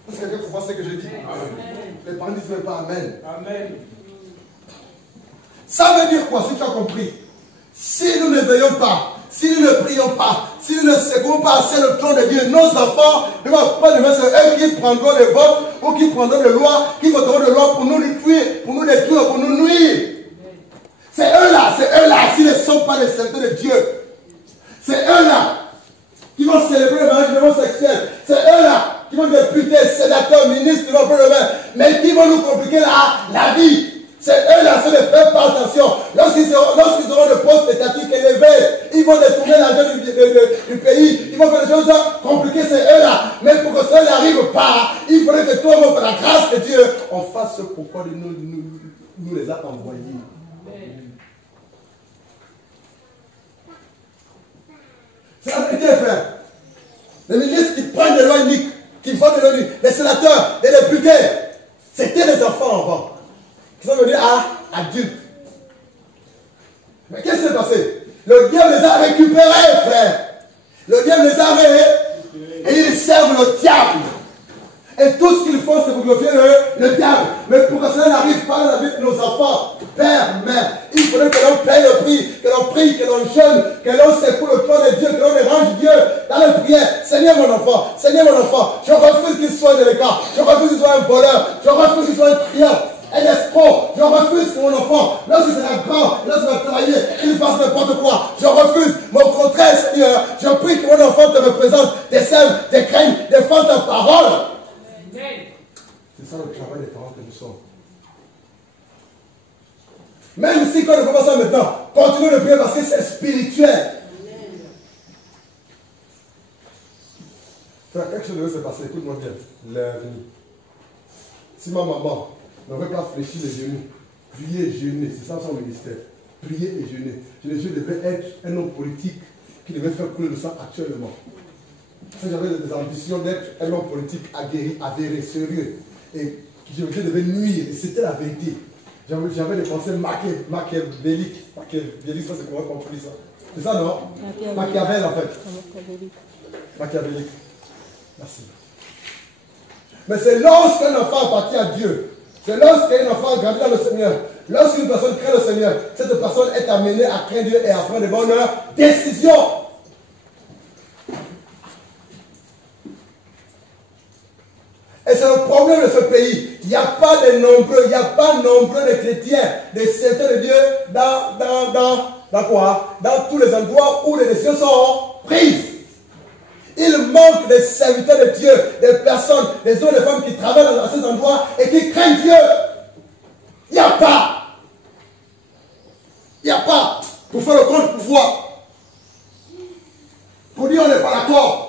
Est-ce que quelqu'un comprend ce que je dis? Les parents ne disent même pas Amen. Amen. Ça veut dire quoi, si tu as compris? Si nous ne veillons pas, si nous ne prions pas, si nous ne secouons pas assez le trône de Dieu, nos enfants ne vont pas demain, c'est eux qui prendront les votes ou qui prendront des lois, qui voteront des lois pour nous détruire, pour nous nuire. C'est eux-là, s'ils ne sont pas les serviteurs de Dieu. C'est eux-là qui vont célébrer le mariage homosexuel. C'est eux-là qui vont députés, sénateurs, ministres, qui vont faire le même, mais qui vont nous compliquer la vie. C'est eux-là, ceux de faire pas attention. Lorsqu'ils auront de postes étatiques élevés, ils vont détourner l'argent du pays. Ils vont faire des choses compliquées, c'est eux-là. Mais pour que ça n'arrive pas, il faudrait que toi, par la grâce de Dieu, on fasse ce pourquoi nous les a envoyés. C'est la vérité, frère. Les ministres qui prennent des lois uniques, qui font des lois uniques, les sénateurs, les députés, c'était des enfants avant. Ils sont venus à adultes. Mais qu'est-ce qui s'est passé? Le diable les a récupérés, frère. Le diable les a récupérés. Et ils servent le diable. Et tout ce qu'ils font, c'est pour glorifier le diable. Mais pour que cela n'arrive pas dans la vie de nos enfants, père, mère, il faudrait que l'on paye le prix, que l'on prie, que l'on jeûne, que l'on secoue le trône de Dieu, que l'on dérange Dieu dans la prière. Seigneur mon enfant, je refuse qu'il soit délicat, je refuse qu'il soit un voleur, je refuse qu'il soit un triant, un escroc, je refuse que mon enfant, lorsqu'il sera grand, lorsqu'il va travailler, qu'il fasse n'importe quoi, je refuse. Mais au contraire, Seigneur, je prie que mon enfant te représente, des sèmes, des craignes, défende ta parole. C'est ça le travail des parents que nous sommes. Même si quand on ne fait pas ça maintenant, continuez de prier parce que c'est spirituel. Frère, quelque chose devait se passer, écoute-moi bien. L'avenir. Si ma maman n'aurait pas fléchi les genoux, prier et jeûner, c'est ça son ministère. Prier et jeûner. Je devais être un homme politique qui devait faire couler le sang actuellement. J'avais des ambitions d'être un homme politique aguerri, avéré, sérieux. Et je devais nuire. Et c'était la vérité. J'avais des pensées machiavéliques. Machiavélique, ça c'est comment on dit ça? C'est ça, non? Machiavel, en fait. Machiavélique. Merci. Mais c'est lorsqu'un enfant appartient à Dieu, c'est lorsqu'un enfant grandit dans le Seigneur, lorsqu'une personne craint le Seigneur, cette personne est amenée à craindre Dieu et à prendre de bonnes décisions. Et c'est le problème de ce pays. Il n'y a pas de nombreux, il n'y a pas nombreux de chrétiens, de serviteurs de Dieu dans quoi? Dans tous les endroits où les décisions sont prises. Il manque de serviteurs de Dieu, des personnes, des hommes et des femmes qui travaillent dans ces endroits et qui craignent Dieu. Il n'y a pas. Il n'y a pas. Pour faire le contre-pouvoir. Pour dire on n'est pas d'accord.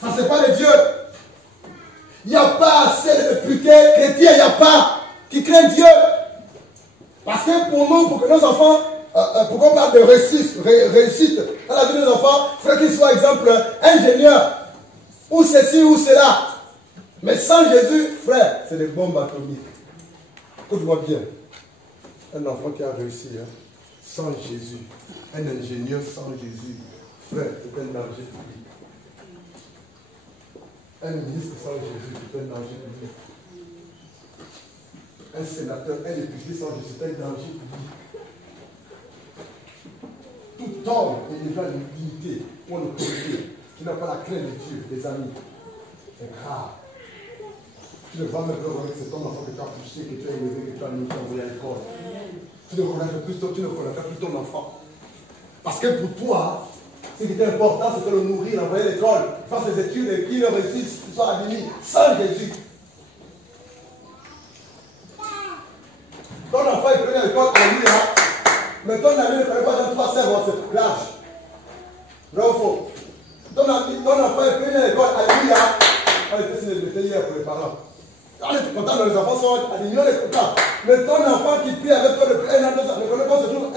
Ça, c'est pas de Dieu. Il n'y a pas assez de députés chrétiens, il n'y a pas qui craignent Dieu. Parce que pour nous, pour que nos enfants, pour qu'on parle de réussite dans la vie de nos enfants, il faut qu'ils soient, exemple, ingénieurs, ou ceci, ou cela. Mais sans Jésus, frère, c'est des bombes atomiques. Écoute-moi bien. Un enfant qui a réussi, hein, sans Jésus, un ingénieur sans Jésus, frère, c'est un danger public. Un ministre sans Jésus, c'est un danger public. Un sénateur, un député sans Jésus, c'est un danger public. Tout homme ayant une dignité ou une autorité qui n'a pas la crainte de Dieu, des amis, c'est grave. Tu ne vas même pas avec cet homme enfant que tu as poussé, que tu as élevé, que tu as mis, tu as envoyé à l'école. Tu ne connais plus ton enfant. Parce que pour toi, ce qui était important, c'était le nourrir, l'envoyer à l'école, faire ses études et qu'il réussisse, qu'il soit admis sans Jésus. Ton enfant est venu à l'école, alléluia. Mais ton ami ne connaît pas dans 3 sèvres, c'est l'âge. Vrai ou faux? Ton enfant est venu à l'école, alléluia. On était sur les métiers hier pour les parents. On est content, les enfants sont alignés, on est content. Mais ton enfant qui prie avec toi depuis 1 an, 2 ans, ne connaît pas ce jour,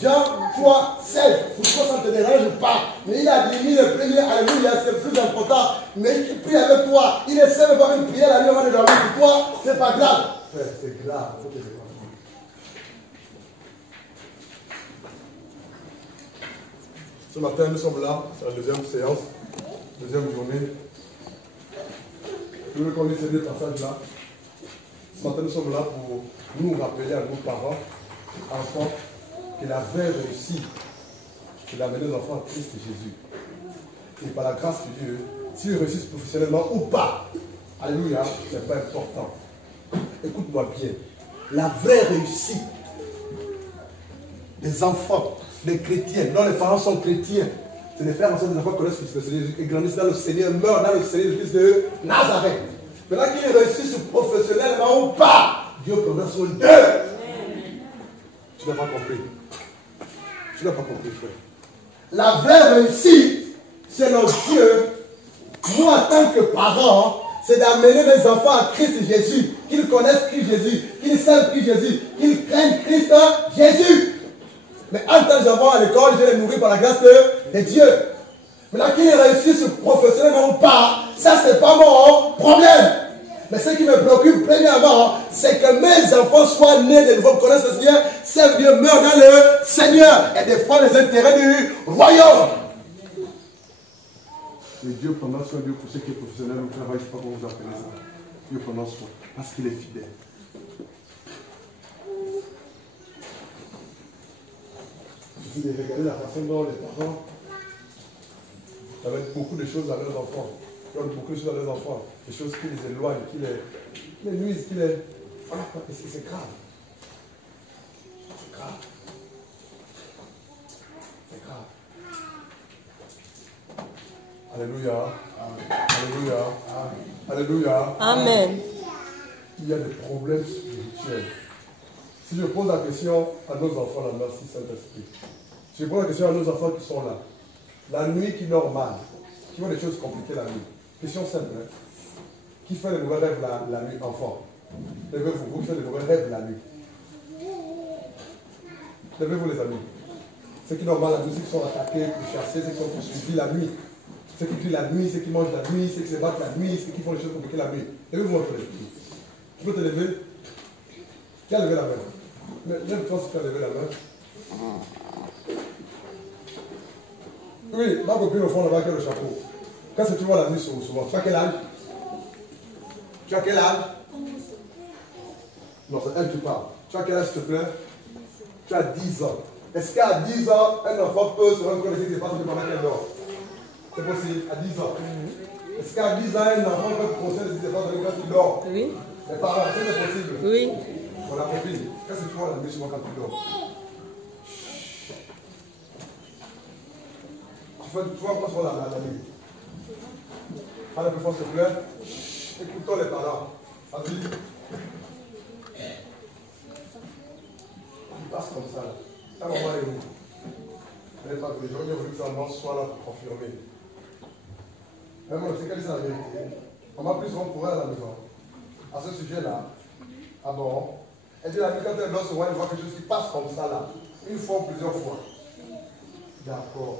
Jean 3, 16. Pourquoi ça ne te dérange pas? Mais il a dit le premier, alléluia, c'est le plus important. Mais qui prie avec toi, il essaie de faire une prière la nuit avant de dormir. Pour toi, c'est pas grave. Frère, c'est grave. Ce matin, nous sommes là, c'est la deuxième séance, deuxième journée. Je veux qu'on lise ces 2 passages-là. Ce matin, nous sommes là pour nous rappeler à nos parents, enfants, que la vraie réussite, c'est d'amener nos enfants à Christ Jésus. Et par la grâce de Dieu, s'ils réussissent professionnellement ou pas, alléluia, ce n'est pas important. Écoute-moi bien. La vraie réussite des enfants, des chrétiens, dont les parents sont chrétiens, c'est de faire en sorte que les enfants connaissent Christ Jésus et grandissent dans le Seigneur, meurent dans le Seigneur de Christ de Nazareth. Maintenant qu'il réussisse professionnellement ou pas, Dieu prendra soin d'eux. Tu n'as pas compris. Tu n'as pas compris, frère. La vraie réussite, selon Dieu, moi en tant que parent, c'est d'amener mes enfants à Christ Jésus, qu'ils connaissent Christ Jésus, qu'ils savent Christ Jésus, qu'ils craignent Christ Jésus. Mais en tant qu'enfant à l'école, je les nourris par la grâce de Dieu. Maintenant qu'ils réussissent professionnellement ou pas, ça c'est pas mon problème. Mais ce qui me préoccupe premièrement, c'est que mes enfants soient nés de nouveau, connaissent le Seigneur, servent Dieu, meurent dans le Seigneur et défendent les intérêts du royaume. Et Dieu prendra soin de Dieu pour ceux qui sont professionnels au travail, je ne sais pas comment vous appelez ça. Dieu prendra soin, parce qu'il est fidèle. Il suffit de regarder la façon dont les parents amènent beaucoup de choses à leurs enfants. Ils donnent beaucoup de choses à leurs enfants. Des choses qui les éloignent, qui les nuisent, qui les... Voilà, c'est grave. C'est grave. C'est grave. Alléluia. Alléluia. Alléluia. Amen. Il y a des problèmes spirituels. Si je pose la question à nos enfants, là, merci Saint-Esprit. Si je pose la question à nos enfants qui sont là, la nuit qui dort mal, qui font des choses compliquées la nuit. Question simple, hein? Qui fait les mauvais rêves la nuit, enfant? Levez-vous, vous faites les mauvais rêves la nuit. Levez-vous les amis. Ceux qui dorment mal la nuit, ceux qui sont attaqués, pourchassés, ceux qui sont poursuivis la nuit. Ceux qui crient la nuit, ceux qui mangent la nuit, ceux qui se battent la nuit, ceux qui font les choses compliquées la nuit. Levez-vous votre esprit. Tu peux te lever? Qui a levé la main? Lève-toi si tu as levé la main. Oui, ma copine au fond là-bas qui a le chapeau. Qu'est-ce que tu vois la nuit souvent? Tu as quel âge? Tu as quel âge? Non, c'est elle qui parle. Tu as quel âge, s'il te plaît? Tu as 10 ans. Est-ce qu'à 10 ans, un enfant peut se rendre compte de ce qui se passe pendant qu'elle dort? C'est possible, à 10 ans. Est-ce qu'à 10 ans, un enfant peut se conseiller de ce qui se passe quand il dort? Oui. Les parents, est-ce que c'est possible? Oui. Pour la copine, qu'est-ce que tu vois la nuit souvent quand tu dors? Tu vois quoi sur la nuit? Parle plus fort, s'il te plaît. Écoutons les parents. Vas-y. Il passe comme ça. Ta maman est où? Elle n'est pas que les gens ont voulu que sa maman soit là pour confirmer. Mais moi, je sais quelle est la vérité. On m'a plus rond pour elle à la maison. À ce sujet-là. Ah bon? Elle dit la nuit, quand elle dort souvent, elle voit quelque chose qui passe comme ça là. Une fois ou plusieurs fois. D'accord.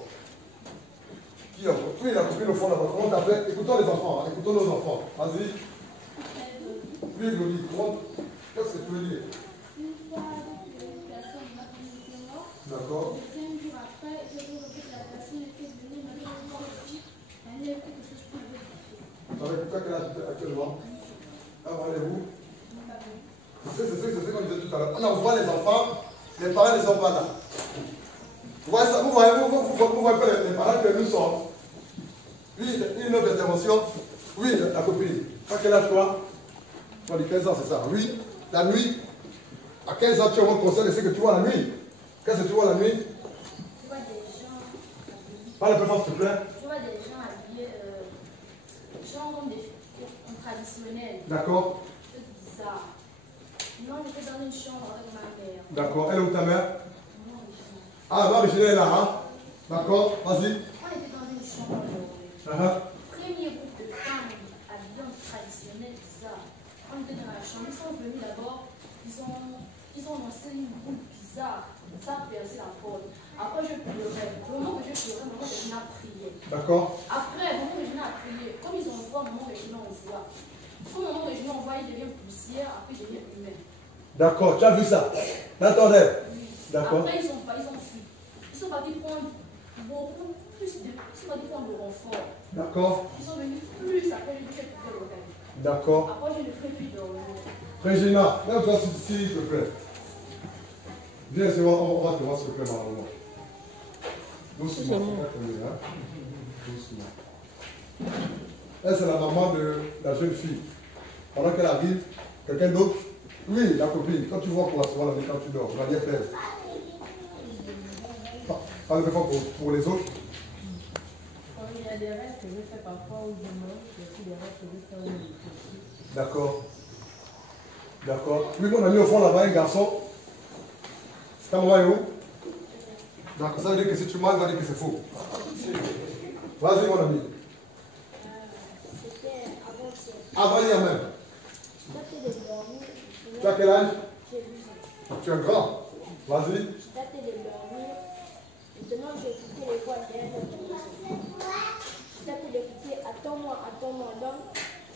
Qui a compris la copine au fond là-bas? Comment t'appelles? Écoutons les enfants, hein. Écoutons nos enfants. Vas-y. Oui, Glody, qu'est-ce que tu veux dire? Une fois, une personne m'a dit que mort. D'accord. 5 jours après, je vous rappelle que la personne était venue, m'a dit que elle avait quelque chose pour vous. Tu as écouté quel âge actuellement? Ah, allez-vous? C'est ce qu'on disait tout à l'heure. On envoie les enfants, les parents ne sont pas là. Vous voyez ça? Vous voyez pas les parents que nous sommes. Oui, une autre intervention. Oui, la copine. À quel âge toi? Tu as dit 15 ans, c'est ça? Oui, la nuit. À 15 ans, tu as un conseil de ce que tu vois la nuit. Qu'est-ce que tu vois la nuit? Je vois des gens habillés. Parle un peu fort, s'il te plaît. Je vois des gens habillés, genre comme des traditionnels. D'accord. C'est bizarre. Non, j'étais dans une chambre avec ma mère. D'accord. Elle est où ta mère? Non, Ah, Marie-Jeanne est là, hein? D'accord, vas-y. on était dans une chambre. Premier groupe de femmes habillées en traditionnel bizarre. On était dans la chambre, ils sont venus d'abord, ils ont lancé une boule bizarre. Ça a percé la porte. Après, je pleurais. Au moment que je pleurais, maman Régina a prié. D'accord. Après, maman Régina a prié. Comme ils envoient, maman Régina envoie. Comme maman Régina envoie, il devient poussière, après il devient humain. D'accord, tu as vu ça? T'attendais? D'accord. Après, ils ont fui. Ils sont partis prendre beaucoup plus de. Ils sont partis prendre le renfort. D'accord. Ils sont venus plus après, je dis que je l'organiser. D'accord. Après, je ne ferai plus dormir. Régina, lève-toi s'il te plaît. Viens, on va te voir s'il te plaît, maman. Doucement, hein? Doucement. Elle, c'est la maman de la jeune fille. Pendant qu'elle arrive, quelqu'un d'autre? Oui, la copine. Quand tu vois pour la soirée, la nuit, quand tu dors, Marie Thérèse. Parle de fois pour les autres. Il y y a des rêves que je fais parfois où je mange, et aussi des rêves que je fais où je réfléchis. D'accord. D'accord. Oui, mon ami au fond là-bas, un garçon. Ta maman est où? D'accord, ça veut dire que si tu manges, il va dire que c'est faux. Vas-y, mon ami. C'était avant-hier. Avant-hier même. Je datais de dormir. Tu as quel âge? J'ai 12 ans. Tu es grand. Vas-y. Je datais de dormir. Maintenant, j'ai écouté les voix derrière la maison. Je datais d'écouter attends-moi. Donc,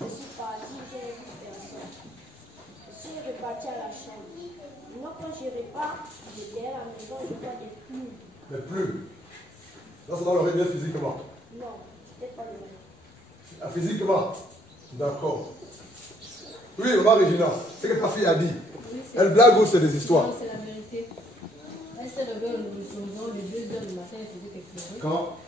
je suis parti, j'ai vu personne. Je suis reparti à la chambre. Maintenant, quand je repars, derrière la maison, je vois des plumes. Des plumes. Là, c'est dans le réveil physiquement. Non, c'était pas le même. Ah, physiquement. D'accord. Oui, maman Régina, c'est que ta fille a dit. Oui, Elle blague ou c'est des histoires? Non, c'est la vérité. Elle s'est réveillée au maison, les 2 heures du matin, elle faisait que pleurer. Quand?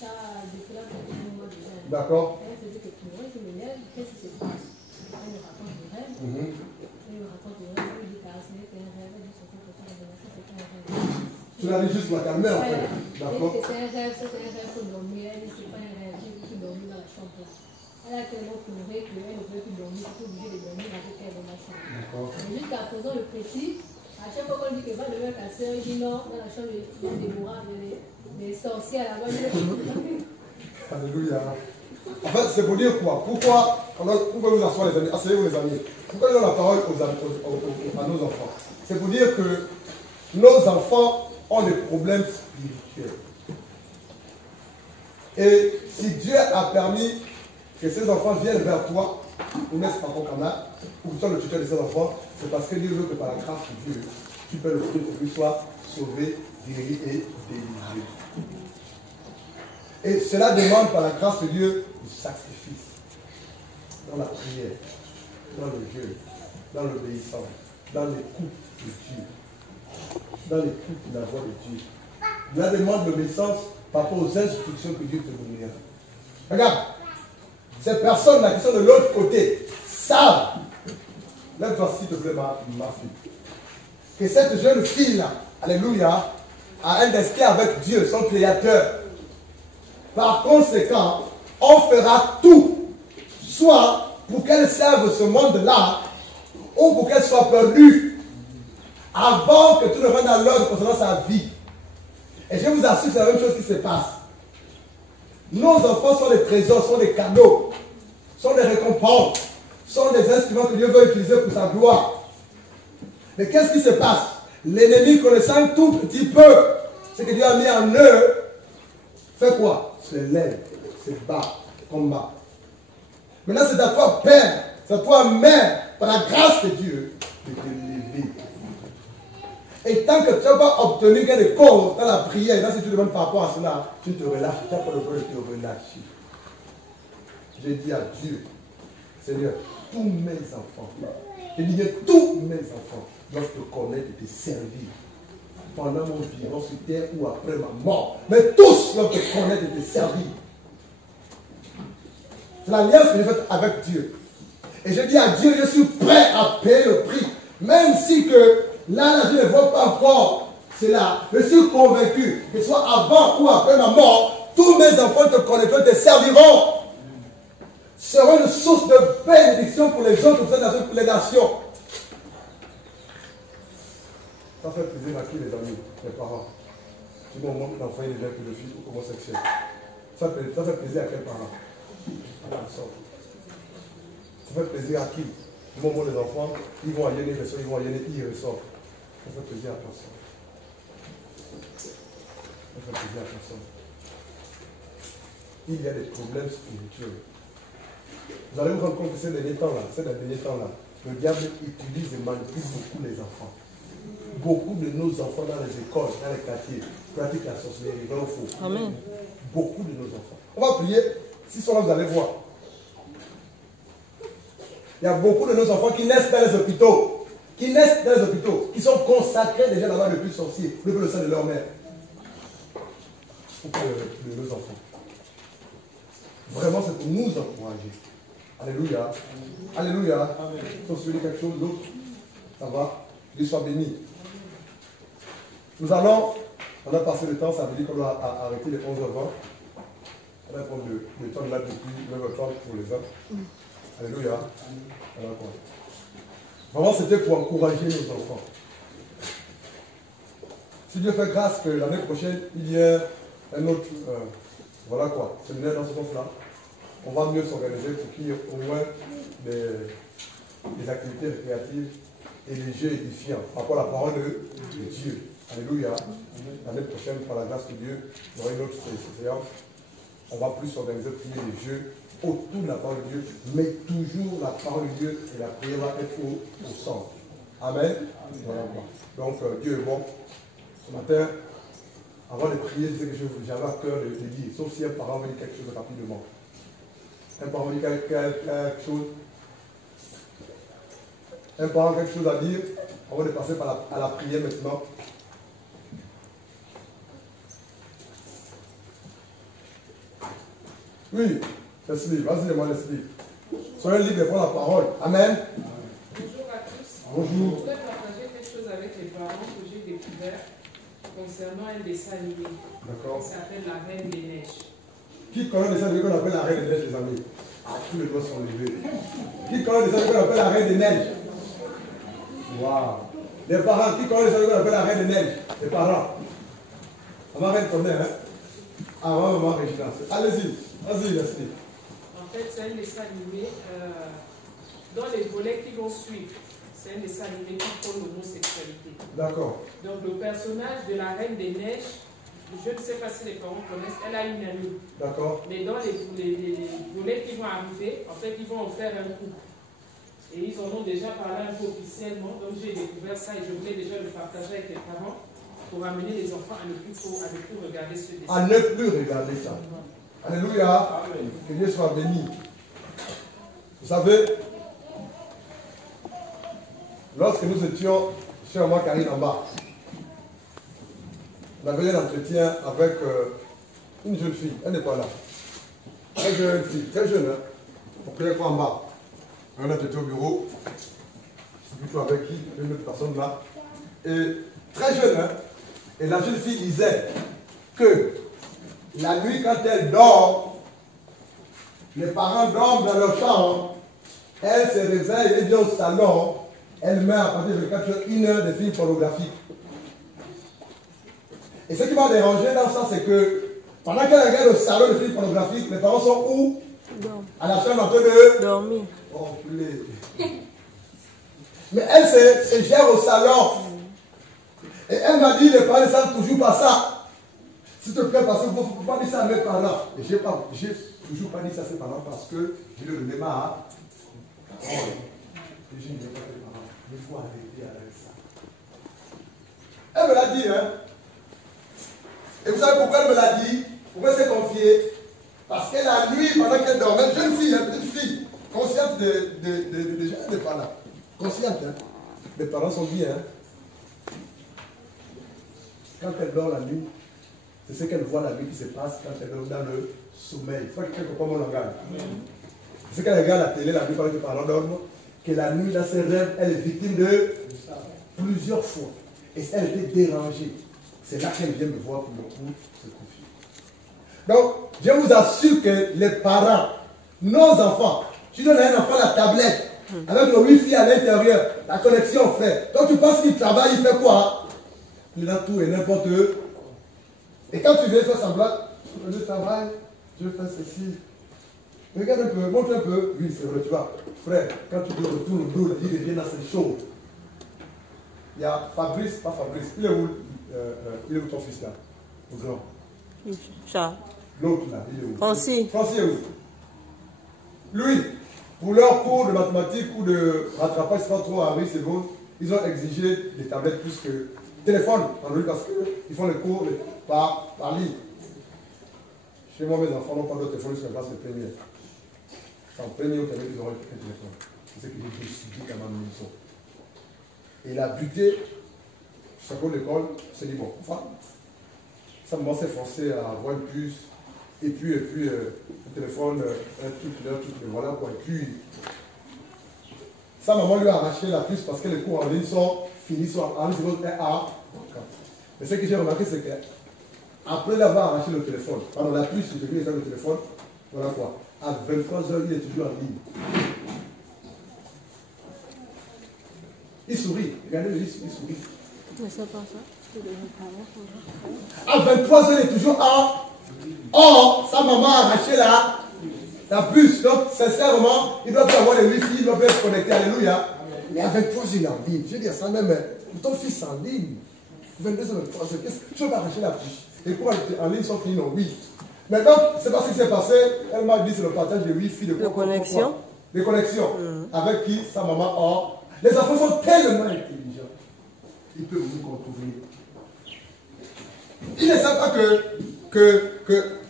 Ça, depuis là, pour un mois déjà. D'accord. Elle faisait que pleurer, je me lève, qu'est-ce qui se passe? Elle me raconte le rêve. Elle me raconte le rêve, elle me dit que c'était un rêve, elle dit que c'était un rêve. Tu l'as dit juste pour la calmer en fait. D'accord. Elle dit que c'est un rêve, ça c'est un rêve pour dormir. Elle dit que c'est pas un rêve, j'ai vu dormir dans la chambre. Elle a tellement pleuré qu'elle ne pouvait plus dormir, elle est obligée de dormir avec elle dans la chambre. Jusqu'à présent, le petit, à chaque fois qu'on dit que va devenir casseur, il dit non, dans la chambre, il y a des mourants, des sorcières là-bas. Alléluia. En fait, c'est pour dire quoi? Pourquoi vous asseoir les amis? Asseyez-vous les amis. Pourquoi nous donnons la parole à nos enfants? C'est pour dire que nos enfants ont des problèmes spirituels. Et si Dieu a permis que ces enfants viennent vers toi, ou n'est-ce pas ton canal, ou que tu sois le tuteur de ces enfants, c'est parce que Dieu veut que par la grâce de Dieu, tu peux le faire pour qu'ils soient sauvés, guéris et délivrés. Et cela demande par la grâce de Dieu du sacrifice. Dans la prière, dans le jeûne, dans l'obéissance, dans l'écoute de Dieu, dans l'écoute de la voix de Dieu. La demande d'obéissance par rapport aux instructions que Dieu te donne. Regarde, ces personnes-là qui sont de l'autre côté savent, lève-toi s'il te plaît, ma fille, que cette jeune fille-là, alléluia, a un destin avec Dieu, son créateur. Par conséquent, on fera tout, soit pour qu'elle serve ce monde-là, ou pour qu'elle soit perdue, avant que tout ne rentre dans l'ordre concernant sa vie. Et je vous assure, c'est la même chose qui se passe. Nos enfants sont des trésors, sont des cadeaux, sont des récompenses, sont des instruments que Dieu veut utiliser pour sa gloire. Mais qu'est-ce qui se passe? L'ennemi, connaissant tout petit peu ce que Dieu a mis en eux, fait quoi? Se lève, se bat, combat. Maintenant, c'est à toi, Père, c'est à toi, Mère, par la grâce de Dieu, de te lever. Et tant que tu n'as pas obtenu gain de cause dans la prière, là, si tu demandes par rapport à cela, tu te relâches, tu n'as pas le droit de te relâcher. Je dis à Dieu, Seigneur, tous mes enfants, je dis tous mes enfants doivent te connaître et te servir. Pendant mon vivant sur terre ou après ma mort. Mais tous doivent te connaître et te servir. C'est l'alliance que j'ai faite avec Dieu. Et je dis à Dieu, je suis prêt à payer le prix. Même si que là, je ne vois pas encore cela. Je suis convaincu que soit avant ou après ma mort, tous mes enfants te connaîtront, te serviront. Seront une source de bénédiction pour les autres, pour les nations. Ça fait plaisir à qui, les amis, les parents? Si mon enfant est déjà pédophile ou homosexuel, ça fait plaisir à quel parent? Ça fait plaisir à qui? Du moment où les enfants, ils vont ailleurs, ils vont ailleurs, ils ressortent. Ça fait plaisir à personne. Ça fait plaisir à personne. Il y a des problèmes spirituels. Vous allez vous rendre compte que ces derniers temps-là, le diable utilise et manipule beaucoup les enfants. Beaucoup de nos enfants dans les écoles, dans les quartiers, pratiquent la sorcellerie, vrai ou faux. Amen. Beaucoup de nos enfants. On va prier. S'ils sont là, vous allez voir. Il y a beaucoup de nos enfants qui naissent dans les hôpitaux. Qui sont consacrés déjà là-bas depuis sorciers, depuis le sein de leur mère. Pourquoi de nos enfants? Vraiment, c'est pour nous encourager. Alléluia. Alléluia. Sauf si vous voulez quelque chose d'autre, ça va. Dieu soit béni. Nous allons, on a passé le temps, ça veut dire qu'on doit arrêter les 11h20. On va prendre le temps de là depuis 9h30 pour les hommes. Alléluia. Voilà quoi. Vraiment, c'était pour encourager nos enfants. Si Dieu fait grâce que l'année prochaine, il y ait un autre, voilà quoi, séminaire dans ce sens-là, on va mieux s'organiser pour qu'il y ait au moins des activités récréatives et des jeux édifiants par rapport à la parole de Dieu. Alléluia. L'année prochaine, par la grâce de Dieu, il y aura une autre séance. On va plus s'organiser pour qu'il y ait des jeux autour de la parole de Dieu, mais toujours la parole de Dieu et la prière va être au centre. Amen. Voilà. Donc, Dieu est bon. Ce matin, avant de prier, je disais que j'avais à cœur de dire, sauf si un parent veut dire quelque chose rapidement. Un parent veut dire quelque chose. Un parent a quelque chose à dire avant de passer à la prière maintenant. Oui, Leslie, vas-y, demande Leslie. Soyez libre de prendre la parole. Amen. Bonjour à tous. Bonjour. Je voudrais partager quelque chose avec les parents que j'ai découvert concernant un dessin animé. D'accord. Qui s'appelle La Reine des Neiges. Qui connaît le dessin animé qu'on appelle La Reine des Neiges, les amis? Ah, tous les doigts sont levés. Qui connaît le dessin animé qu'on appelle La Reine des Neiges? Waouh. Les parents, qui connaît le dessin animé qu'on appelle La Reine des Neiges? Les parents. Maman Reine connaît, hein? Ah, maman Régina. Allez-y. Vas-y, Leslie. En fait, c'est un dessin animé dans les volets qui vont suivre. C'est un dessin animé qui prône l'homosexualité. D'accord. Donc, le personnage de la Reine des Neiges, je ne sais pas si les parents connaissent, elle a une amie. D'accord. Mais dans les volets qui vont arriver, en fait, ils vont en faire un couple. Et ils en ont déjà parlé un peu officiellement. Donc, j'ai découvert ça et je voulais déjà le partager avec les parents pour amener les enfants à ne plus regarder ce dessin. À ne plus regarder ça. Alléluia. Que Dieu soit béni. Vous savez, lorsque nous étions chez maman Karine en bas, on avait un entretien avec une jeune fille. Elle n'est pas là. Très jeune fille, très jeune. Hein? On connaît quoi en bas? On était au bureau. Je ne sais plus trop avec qui, une autre personne là. Et très jeune. Hein? Et la jeune fille disait que la nuit, quand elle dort, les parents dorment dans leur chambre, elle se réveille, elle vient au salon, elle met à partir de 4 heures, 1 heure de films pornographiques. Et ce qui m'a dérangé dans ça, c'est que pendant qu'elle regarde au salon de films pornographiques, les parents sont où? À la chambre en train de dormir. Oh, mais elle se gère au salon. Et elle m'a dit, les parents ne savent toujours pas ça. S'il te plaît, parce qu'il ne faut pas dire ça à mes parents. Et je n'ai toujours pas dit ça à ses parents parce que je le remets à parole. Et je ne dis pas à mes parents. Il faut arrêter avec ça. Elle me l'a dit, hein. Et vous savez pourquoi elle me l'a dit? Pourquoi elle s'est confiée? Parce que la nuit, pendant qu'elle dormait, jeune fille, une petite fille, consciente de gens, elle n'est pas là. Consciente, hein. Les parents sont bien, hein. Quand elle dort la nuit, c'est ce qu'elle voit la nuit qui se passe quand elle dort dans le sommeil. Il faut que quelqu'un comprenne mon langage. C'est ce qu'elle regarde la télé la nuit quand les parents dorment, que la nuit dans ses rêves, elle est victime de plusieurs fois. Et elle était dérangée. C'est là qu'elle vient me voir pour le coup se confier. Donc, je vous assure que les parents, nos enfants, tu donnes à un enfant la tablette, avec le wifi à l'intérieur, la connexion fait. Toi, tu penses qu'il travaille, il fait quoi? Il a tout et n'importe où. Et quand tu viens faire semblant, je travaille, je fais ceci. Regarde un peu, montre un peu. Oui, c'est vrai, tu vois. Frère, quand tu te retournes le dos, il devient dans ces choses. Il y a Fabrice, pas Fabrice. Il est où ton fils là? Au grand. Charles. L'autre là, il est où? Francis. Francis est où? Lui, pour leur cours de mathématiques ou de rattrapage, c'est pas trop à c'est bon. Ils ont exigé des tablettes plus que téléphone en lui parce qu'ils font les cours par ligne. Chez moi, mes enfants n'ont pas de téléphone jusqu'à passe le premier. C'est en premier au ils auront un téléphone. C'est ce que j'ai décidé à ma maison. Et la butée, chaque l'école, c'est dit bon, enfin, ça me s'est forcé à avoir une puce, et puis le téléphone, un truc, voilà quoi. Et puis, sa maman lui a arraché la puce parce que les cours en ligne sont finis, en ligne, c'est A. Mais ce que j'ai remarqué, c'est que Après l'avoir arraché le téléphone, pardon, la puce, je vais faire le téléphone, voilà quoi. À 23h, il est toujours en ligne. Il sourit. Regardez-le, il sourit. À 23h, il est toujours en. Or, sa maman a arraché la puce. Donc, sincèrement, il doit plus avoir les wifi, il doit plus être connecté. Alléluia. Mais à 23h, il est en ligne. Je veux dire ça même. Ton fils est en ligne. 22h, 23h. Tu veux pas arracher la puce? Et pourquoi en ligne sont finis? Non, oui. Maintenant, c'est pas ce qui s'est passé. Elle m'a dit c'est le partage de wifi, de connexion. Des connexions. Avec qui? Sa maman. Or, les enfants sont tellement intelligents. Ils peuvent vous contourner. Il ne sait pas que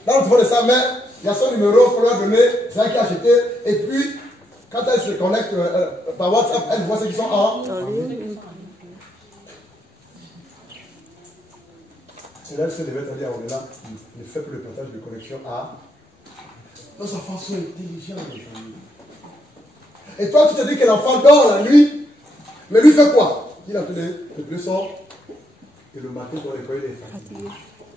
dans le téléphone de sa mère, il y a son numéro, il faut leur donner, c'est elle qui a acheté. Et puis, quand elle se connecte par WhatsApp, elle voit ceux qui sont en ligne. Et là, elle se devait aller au-delà du faible partage de connexion à. Nos enfants sont intelligents, les amis. Et toi, tu te dis que l'enfant dort la nuit, mais lui fait quoi? Il a en train de son. Et le matin, pour l'école, il est fatigué.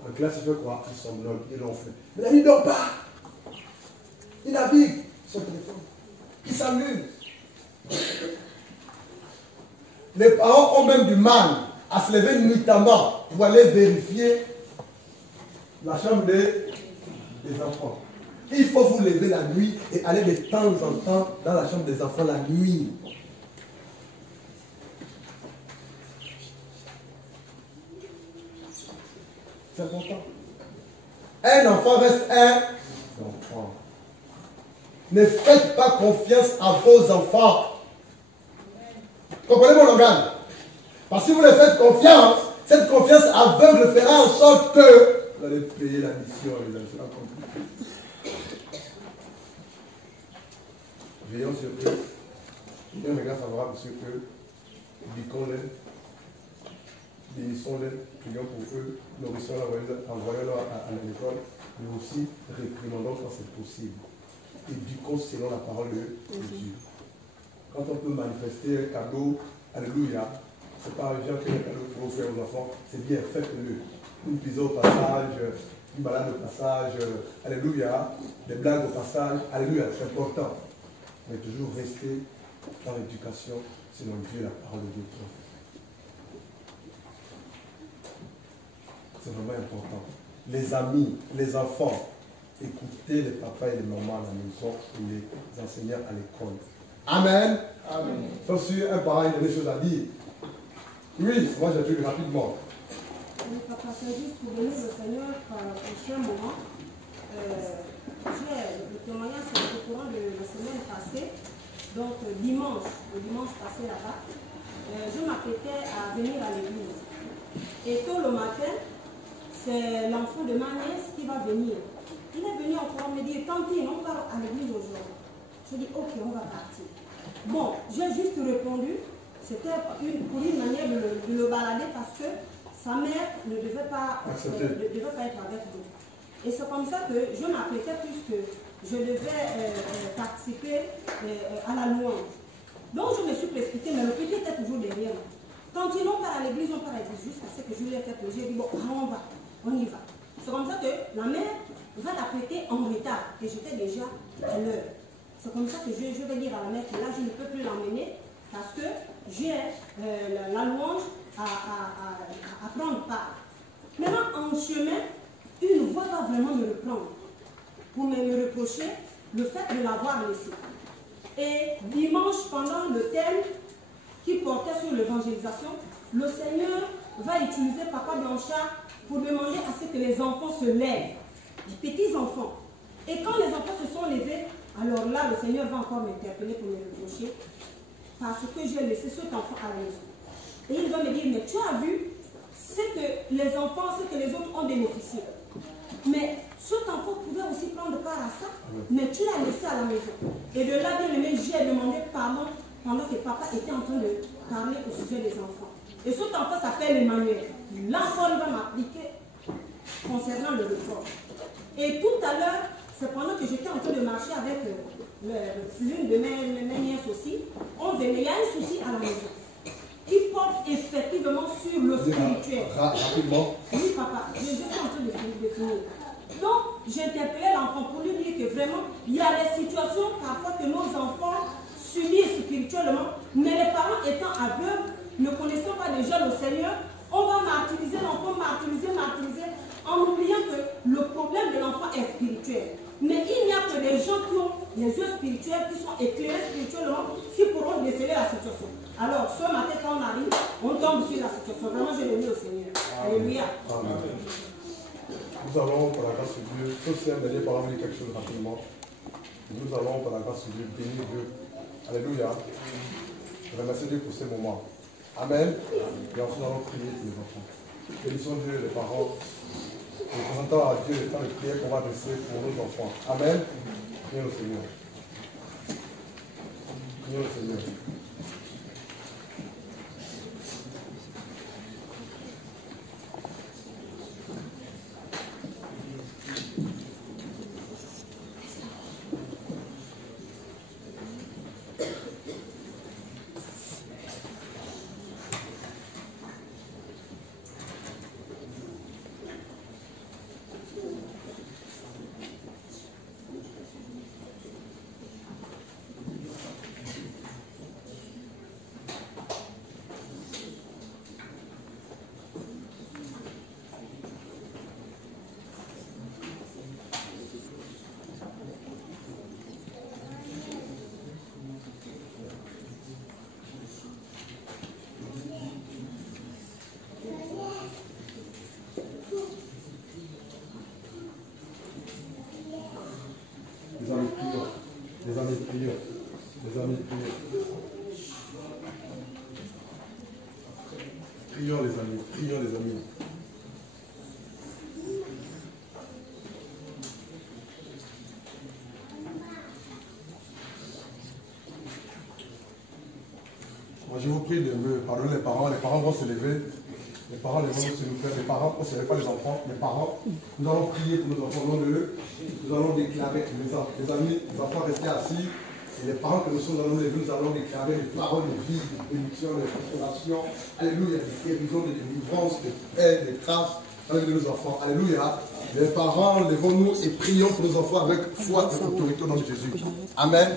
En classe, il fait quoi? Il somnole, il ronfle. Mais là, il ne dort pas. Il navigue son téléphone. Il s'amuse. Les parents ont même du mal à se lever nuitamment pour aller vérifier la chambre des enfants. Il faut vous lever la nuit et aller de temps en temps dans la chambre des enfants la nuit. C'est important. Un enfant reste un enfant. Ne faites pas confiance à vos enfants. Comprenez mon langage? Parce que si vous leur faites confiance, cette confiance aveugle fera en sorte que vous allez payer la mission. Les amis, c'est compliqué. Veillons sur eux. Ayons un regard favorable sur eux. Biquons-les. Bénissons-les. Prions pour eux. Nourrissons-les. Envoyons-les à l'école. Mais aussi réprimandons quand c'est possible. Éduquons selon la parole de Dieu. Quand on peut manifester un cadeau, alléluia, c'est pas un genre que les cadeaux qu'il faut faire aux enfants, c'est bien, faites-le. Une pizza au passage, une balade au passage, alléluia, des blagues au passage, alléluia, c'est important. Mais toujours rester dans l'éducation selon Dieu, la parole de Dieu. C'est vraiment important. Les amis, les enfants, écoutez les papas et les mamans à la maison et les enseignants à l'école. Amen. Amen. Sauf si un parent a des choses à dire. Oui, moi j'ai vu rapidement. Oui, papa, c'est juste pour bénir le Seigneur au ce moment. Le témoignage c'est au courant de la semaine passée, donc le dimanche passé là-bas. Je m'apprêtais à venir à l'église. Et tôt le matin, c'est l'enfant de ma nièce qui va venir. Il est venu encore me dire, tantine, on part à l'église aujourd'hui. Je dis, ok, on va partir. Bon, j'ai juste répondu, c'était pour une manière de le balader parce que sa mère ne devait pas être avec lui. Et c'est comme ça que je m'apprêtais puisque je devais participer à la louange. Donc je me suis précipitée, mais le petit était toujours derrière moi. Quand ils n'ont pas à l'église, on part à l'église jusqu'à ce que je lui ai fait projet. J'ai dit, bon, on y va. C'est comme ça que la mère va l'apprêter en retard, et j'étais déjà à l'heure. C'est comme ça que je vais dire à la mère que là, je ne peux plus l'emmener parce que j'ai la louange à prendre part. Maintenant, en chemin, une voix va vraiment me reprendre pour me reprocher le fait de l'avoir laissé. Et dimanche, pendant le thème qui portait sur l'évangélisation, le Seigneur va utiliser Papa Blanchard pour demander à ce que les enfants se lèvent, les petits enfants. Et quand les enfants se sont levés, alors là, le Seigneur va encore m'interpeller pour me reprocher parce que j'ai laissé cet enfant à la maison. Et il va me dire, mais tu as vu ce que les enfants, ce que les autres ont bénéficié. Mais cet enfant pouvait aussi prendre part à ça, mais tu l'as laissé à la maison. Et de là, bien aimé, j'ai demandé pardon pendant que papa était en train de parler au sujet des enfants. Et cet enfant s'appelle Emmanuel. L'enfant va m'appliquer concernant le reproche. Et tout à l'heure, c'est pendant que j'étais en train de marcher avec l'une de mes nièces aussi, on venait, il y a un souci à la maison. Il porte effectivement sur le spirituel. Rapidement. Oui, papa, je suis en train de finir. Donc, j'interpellais l'enfant pour lui dire que vraiment, il y a des situations parfois que nos enfants subissent spirituellement, mais les parents étant aveugles, ne connaissant pas déjà le Seigneur, on va martyriser l'enfant, martyriser, en oubliant que le problème de l'enfant est spirituel. Mais il n'y a que des gens qui ont les yeux spirituels, qui sont éclairés spirituellement, qui pourront déceler la situation. Alors, ce matin, quand on arrive, on tombe sur la situation. Vraiment, je l'ai mis au Seigneur. Alléluia. Amen. Nous allons, par la grâce de Dieu, sauf si un dernier parent dit quelque chose rapidement, nous allons, par la grâce de Dieu, bénir Dieu. Alléluia. Je remercie Dieu pour ces moments. Amen. Et ensuite, nous allons prier pour les enfants. Bénissons Dieu, les parents. Nous présentons à Dieu le temps de prière qu'on va adresser pour nos enfants. Amen. Prions le Seigneur. Prions le Seigneur. Les amis, prions. Les amis, prions. Prions les amis, prions les amis. Moi, je vous prie de me pardonner les parents vont se lever. Les parents vont se lever. Les parents, on ne savait pas les enfants. Les parents, nous allons prier pour nos enfants, non de eux. Nous allons déclarer, les amis, les enfants restez assis. Et les parents que nous sommes dans nos lever, nous allons déclarer les paroles de vie, de bénédiction, de restauration. Alléluia, de guérison, de délivrance, de paix, de grâce avec nos enfants. Alléluia. Les parents, levons-nous et prions pour nos enfants avec foi et autorité au nom de Jésus. Amen.